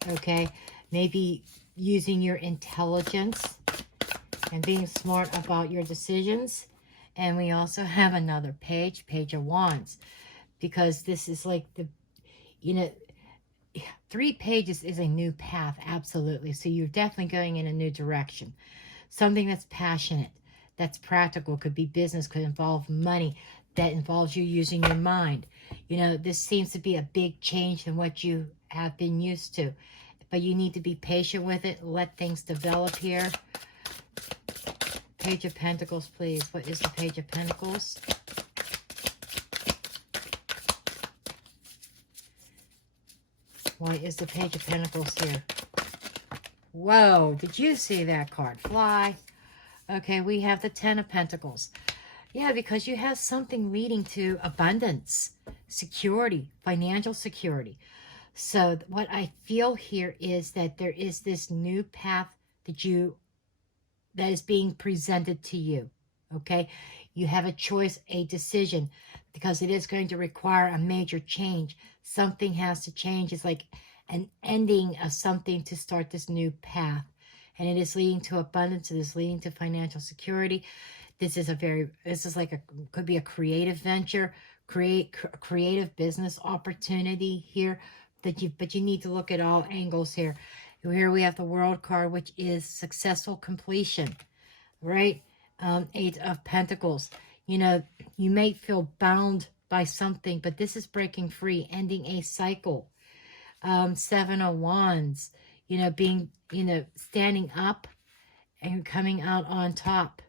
okay? Maybe using your intelligence and being smart about your decisions. And we also have another page of Wands, because this is like the, you know, 3 pages is a new path, absolutely. So you're definitely going in a new direction. Something that's passionate, that's practical, could be business, could involve money, that involves you using your mind. You know, this seems to be a big change in what you have been used to. But you need to be patient with it. Let things develop here. Page of Pentacles, please. What is the Page of Pentacles? Why is the Page of Pentacles here? Whoa, did you see that card fly? Okay, we have the 10 of Pentacles. Yeah, because you have something leading to abundance, security, financial security. So what I feel here is that there is this new path that is being presented to you, okay? You have a choice, a decision, because it is going to require a major change. Something has to change. It's like an ending of something to start this new path. And it is leading to abundance. It is leading to financial security. This is could be a creative venture, creative business opportunity here. But you need to look at all angles here. Here we have the World card, which is successful completion, right? 8 of Pentacles. You know, you may feel bound by something, but this is breaking free, ending a cycle. 7 of Wands. You know, standing up and coming out on top.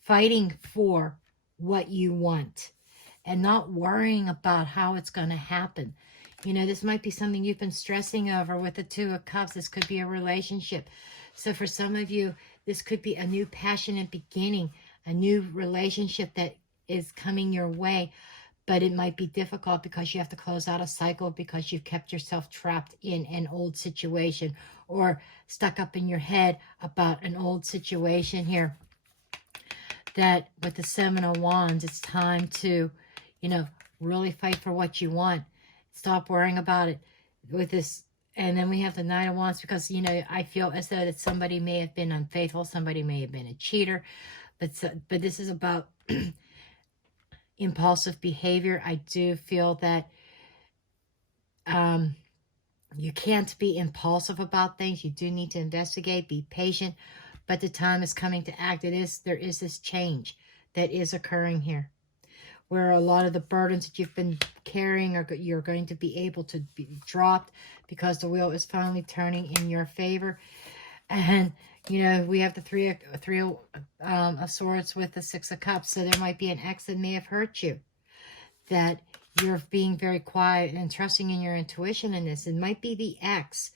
Fighting for what you want and not worrying about how it's going to happen. You know, this might be something you've been stressing over with the 2 of Cups. This could be a relationship. So for some of you, this could be a new passionate beginning, a new relationship that is coming your way. But it might be difficult because you have to close out a cycle because you've kept yourself trapped in an old situation or stuck up in your head about an old situation here. That with the 7 of Wands, it's time to, you know, really fight for what you want. Stop worrying about it with this. And then we have the 9 of Wands because, you know, I feel as though that somebody may have been unfaithful. Somebody may have been a cheater. But this is about impulsive behavior. I do feel that you can't be impulsive about things. You do need to investigate, be patient. But the time is coming to act. There is this change that is occurring here, where a lot of the burdens that you've been carrying you're going to be able to be dropped because the wheel is finally turning in your favor. And you know, we have the three of Swords with the 6 of Cups. So there might be an ex that may have hurt you, that you're being very quiet and trusting in your intuition in this. It might be the ex,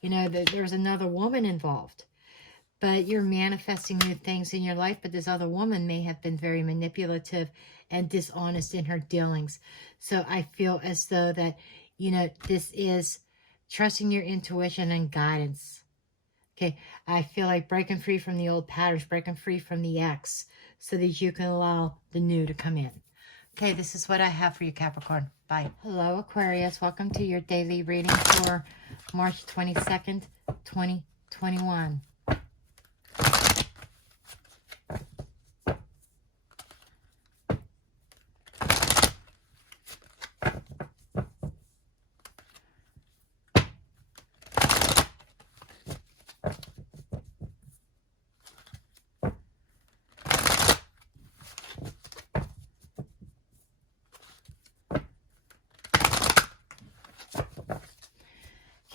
you know, there's another woman involved. But you're manifesting new things in your life. But this other woman may have been very manipulative and dishonest in her dealings. So I feel as though that, you know, this is trusting your intuition and guidance. Okay, I feel like breaking free from the old patterns, breaking free from the ex, so that you can allow the new to come in. Okay, this is what I have for you, Capricorn. Bye. Hello, Aquarius. Welcome to your daily reading for March 22nd, 2021.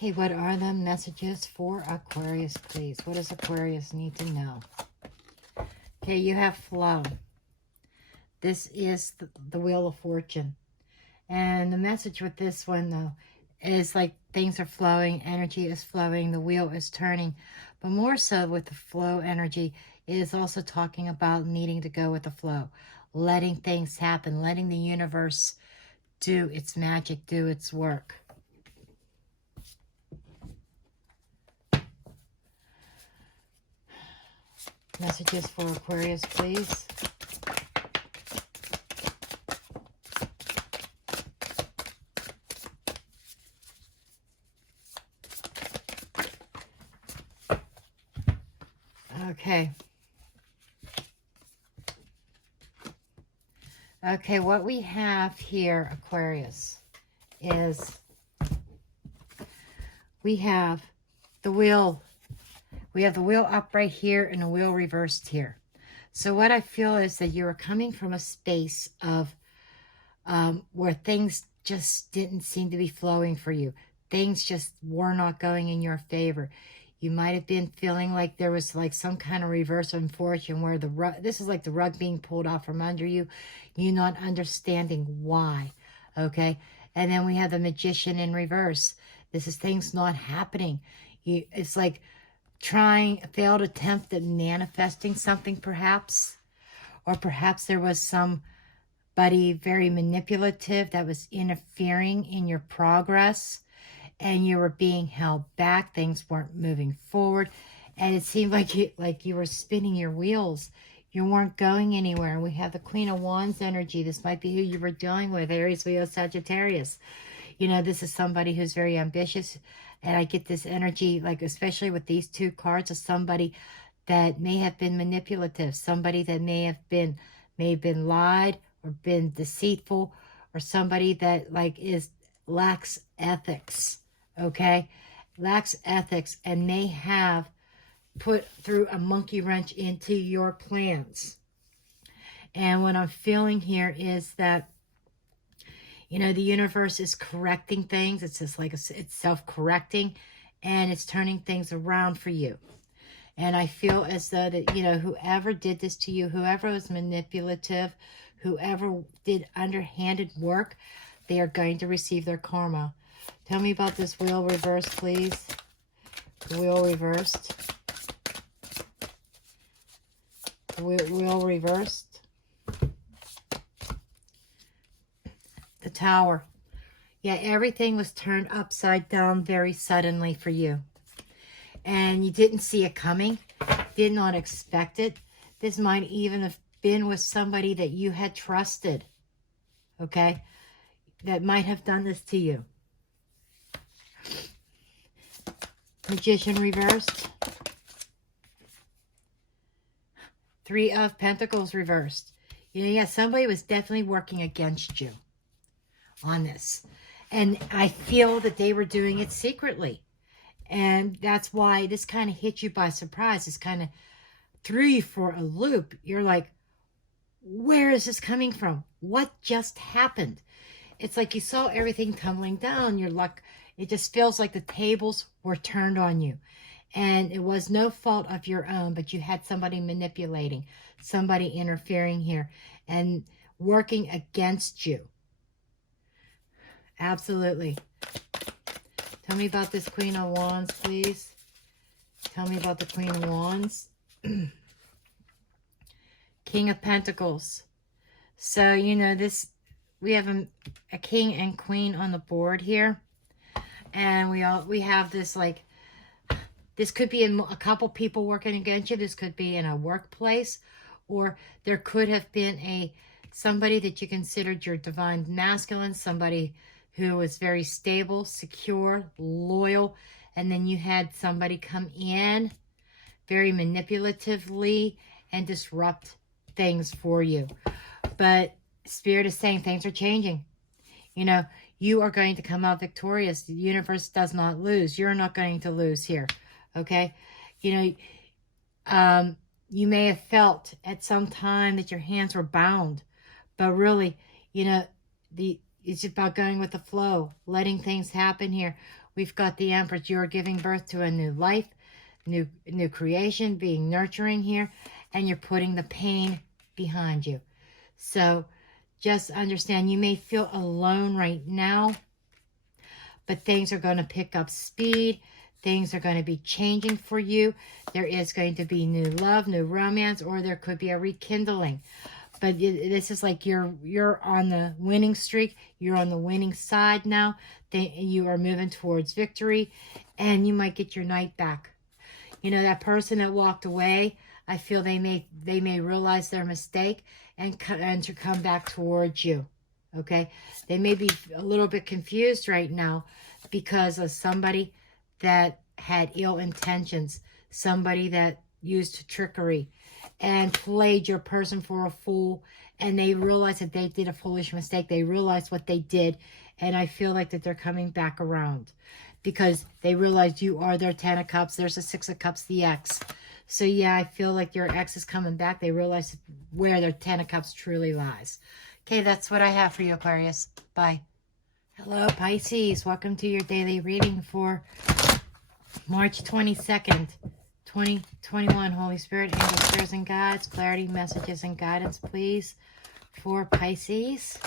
Okay, what are the messages for Aquarius, please? What does Aquarius need to know? Okay, you have flow. This is the Wheel of Fortune. And the message with this one, though, is like things are flowing, energy is flowing, the wheel is turning. But more so with the flow energy, it is also talking about needing to go with the flow, letting things happen, letting the universe do its magic, do its work. Messages for Aquarius, please. Okay. Okay, what we have here, Aquarius, is we have the wheel. We have the wheel up right here and the wheel reversed here. So what I feel is that you're coming from a space of where things just didn't seem to be flowing for you. Things just were not going in your favor. You might have been feeling like there was like some kind of reverse of fortune where the rug, this is like the rug being pulled off from under you. You not understanding why, okay? And then we have the Magician in reverse. This is things not happening. It's like trying a failed attempt at manifesting something, perhaps. Or perhaps there was somebody very manipulative that was interfering in your progress, and you were being held back. Things weren't moving forward, and it seemed like you were spinning your wheels. You weren't going anywhere. We have the Queen of Wands energy. This might be who you were dealing with, Aries, Leo, Sagittarius. You know, this is somebody who's very ambitious, and I get this energy, like especially with these two cards, of somebody that may have been manipulative, somebody that may have been lied or been deceitful, or somebody that lacks ethics. Okay, lacks ethics, and may have put through a monkey wrench into your plans. And what I'm feeling here is that, you know, the universe is correcting things. It's just like it's self-correcting, and it's turning things around for you. And I feel as though that, you know, whoever did this to you, whoever was manipulative, whoever did underhanded work, they are going to receive their karma. Tell me about this wheel reversed, please. The wheel reversed. The wheel reversed. The Tower. Yeah, everything was turned upside down very suddenly for you. And you didn't see it coming. Did not expect it. This might even have been with somebody that you had trusted. Okay? That might have done this to you. Magician reversed. Three of Pentacles reversed. You know, yeah, somebody was definitely working against you on this. And I feel that they were doing it secretly. And that's why this kind of hit you by surprise. This kind of threw you for a loop. You're like, where is this coming from? What just happened? It's like you saw everything tumbling down. You're like, it just feels like the tables were turned on you. And it was no fault of your own, but you had somebody manipulating, somebody interfering here and working against you. Absolutely. Tell me about this Queen of Wands, please. Tell me about the Queen of Wands. King of Pentacles. So, you know, this, we have a king and queen on the board here. And we have this, like, this could be a couple people working against you. This could be in a workplace, or there could have been somebody that you considered your divine masculine, somebody who was very stable, secure, loyal, and then you had somebody come in very manipulatively and disrupt things for you. But Spirit is saying things are changing. You know, you are going to come out victorious. The universe does not lose. You're not going to lose here. Okay? You know, you may have felt at some time that your hands were bound. But really, you know, it's about going with the flow, letting things happen here. we've got the Empress. You are giving birth to a new life, new creation, being nurturing here, and you're putting the pain behind you. So just understand, you may feel alone right now, but things are going to pick up speed. Things are going to be changing for you. There is going to be new love, new romance, or there could be a rekindling. But this is like you're on the winning streak. You're on the winning side now. You are moving towards victory, and you might get your night back. You know, that person that walked away, I feel they may realize their mistake and to come back towards you. Okay? They may be a little bit confused right now because of somebody that had ill intentions, somebody that used trickery and played your person for a fool, and they realized that they did a foolish mistake. They realized what they did, and I feel like that they're coming back around because they realized you are their 10 of Cups. There's a 6 of Cups, the ex. So yeah, I feel like your ex is coming back. They realize where their 10 of Cups truly lies. Okay, that's what I have for you, Aquarius. Bye. Hello, Pisces. Welcome to your daily reading for March 22nd, 2021. Holy Spirit, angels, spirits, and guides, clarity, messages, and guidance, please, for Pisces.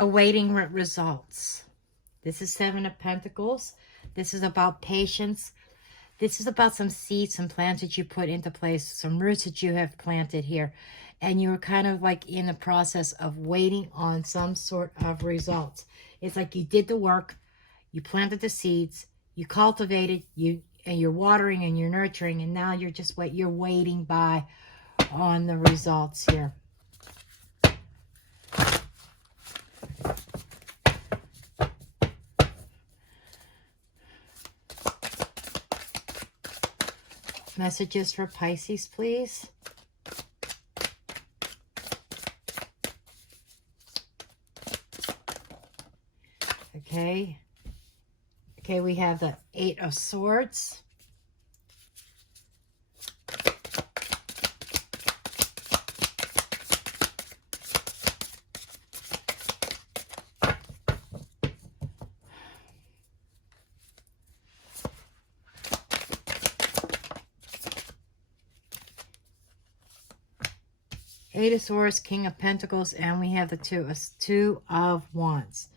Awaiting results. This is 7 of Pentacles. This is about patience. This is about some seeds, some plants that you put into place, some roots that you have planted here. And you're kind of like in the process of waiting on some sort of results. It's like you did the work, you planted the seeds, you cultivated, and you're watering and you're nurturing, and now you're just you're waiting by on the results here. Messages for Pisces, please. Okay. Okay, we have the 8 of Swords. Eight of Swords, King of Pentacles, and we have the Two of Wands.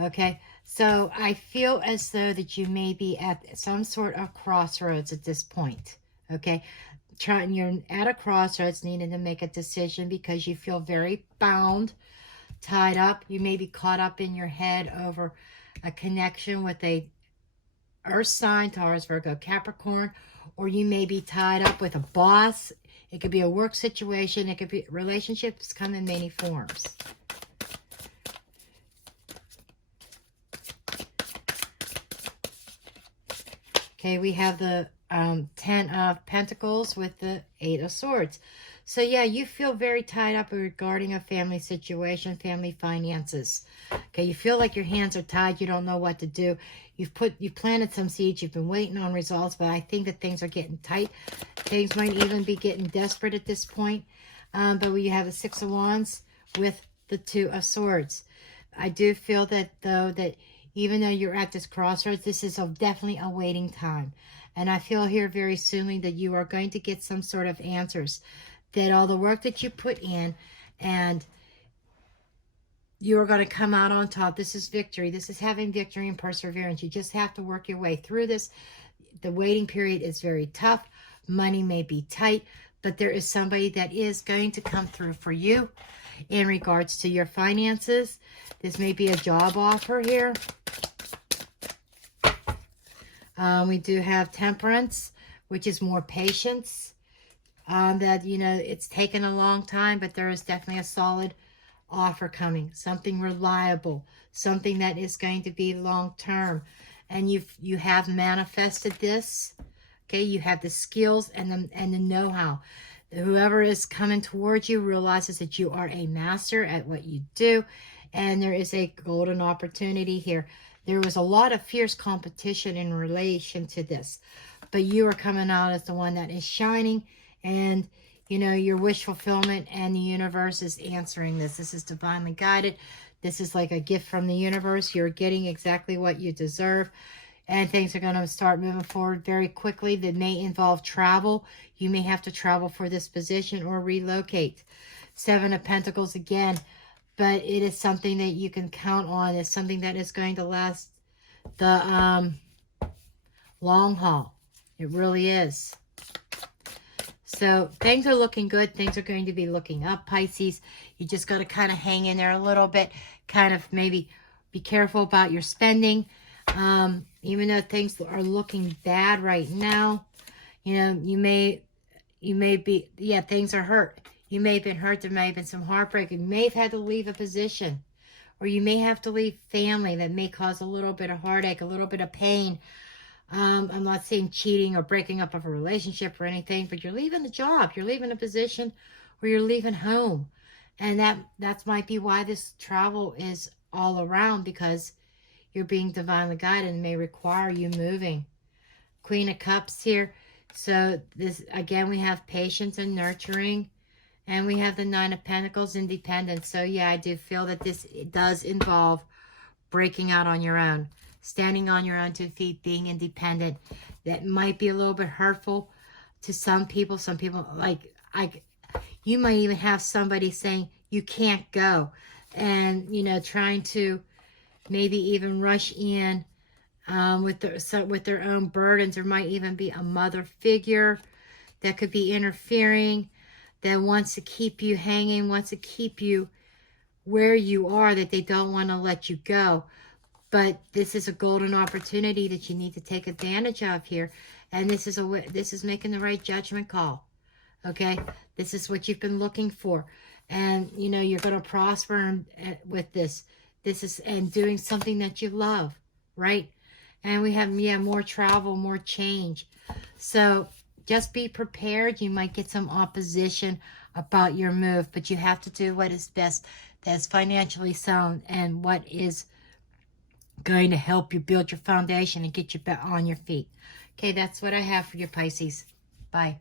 Okay, so I feel as though that you may be at some sort of crossroads at this point. Okay, you're at a crossroads, needing to make a decision because you feel very bound, tied up. You may be caught up in your head over a connection with a Earth sign, Taurus, Virgo, Capricorn, or you may be tied up with a boss. It could be a work situation. It could be relationships come in many forms. Okay, we have the 10 of Pentacles with the 8 of Swords. So yeah, you feel very tied up regarding a family situation, family finances. Okay, you feel like your hands are tied. You don't know what to do. You've planted some seeds. You've been waiting on results, but I think that things are getting tight. Things might even be getting desperate at this point. But we have the 6 of Wands with the 2 of Swords. I do feel that, though, that even though you're at this crossroads, this is definitely a waiting time. And I feel here very soon that you are going to get some sort of answers. That all the work that you put in, and you are going to come out on top. This is victory. This is having victory and perseverance. You just have to work your way through this. The waiting period is very tough. Money may be tight, but there is somebody that is going to come through for you in regards to your finances. This may be a job offer here. We do have Temperance, which is more patience. That, you know, it's taken a long time, but there is definitely a solid offer coming. Something reliable. Something that is going to be long-term. And you have manifested this. Okay, you have the skills and the know-how. Whoever is coming towards you realizes that you are a master at what you do. And there is a golden opportunity here. There was a lot of fierce competition in relation to this, but you are coming out as the one that is shining, and you know, your wish fulfillment and the universe is answering this. This is divinely guided. This is like a gift from the universe. You're getting exactly what you deserve. And things are going to start moving forward very quickly. That may involve travel. You may have to travel for this position or relocate. Seven of Pentacles again. But it is something that you can count on. It's something that is going to last the long haul. It really is. So things are looking good. Things are going to be looking up, Pisces. You just got to kind of hang in there a little bit. Kind of maybe be careful about your spending. Even though things are looking bad right now, you know, you may be, yeah, things are hurt. You may have been hurt. There may have been some heartbreak. You may have had to leave a position, or you may have to leave family. That may cause a little bit of heartache, a little bit of pain. I'm not saying cheating or breaking up of a relationship or anything, but you're leaving the job. You're leaving a position, or you're leaving home. And that might be why this travel is all around, because you're being divinely guided and may require you moving. Queen of Cups here. So this, again, we have patience and nurturing. And we have the Nine of Pentacles, independence. So yeah, I do feel that this does involve breaking out on your own. Standing on your own 2 feet, being independent. That might be a little bit hurtful to some people. Some people, you might even have somebody saying, you can't go. And, you know, trying to maybe even rush in with their own burdens. There might even be a mother figure that could be interfering, that wants to keep you hanging, wants to keep you where you are, that they don't want to let you go. But this is a golden opportunity that you need to take advantage of here. And this is making the right judgment call. Okay? This is what you've been looking for. And, you know, you're going to prosper with this. This is, and doing something that you love, right? And we have, yeah, more travel, more change. So just be prepared. You might get some opposition about your move, but you have to do what is best, that's financially sound, and what is going to help you build your foundation and get you back on your feet. Okay, that's what I have for you, Pisces. Bye.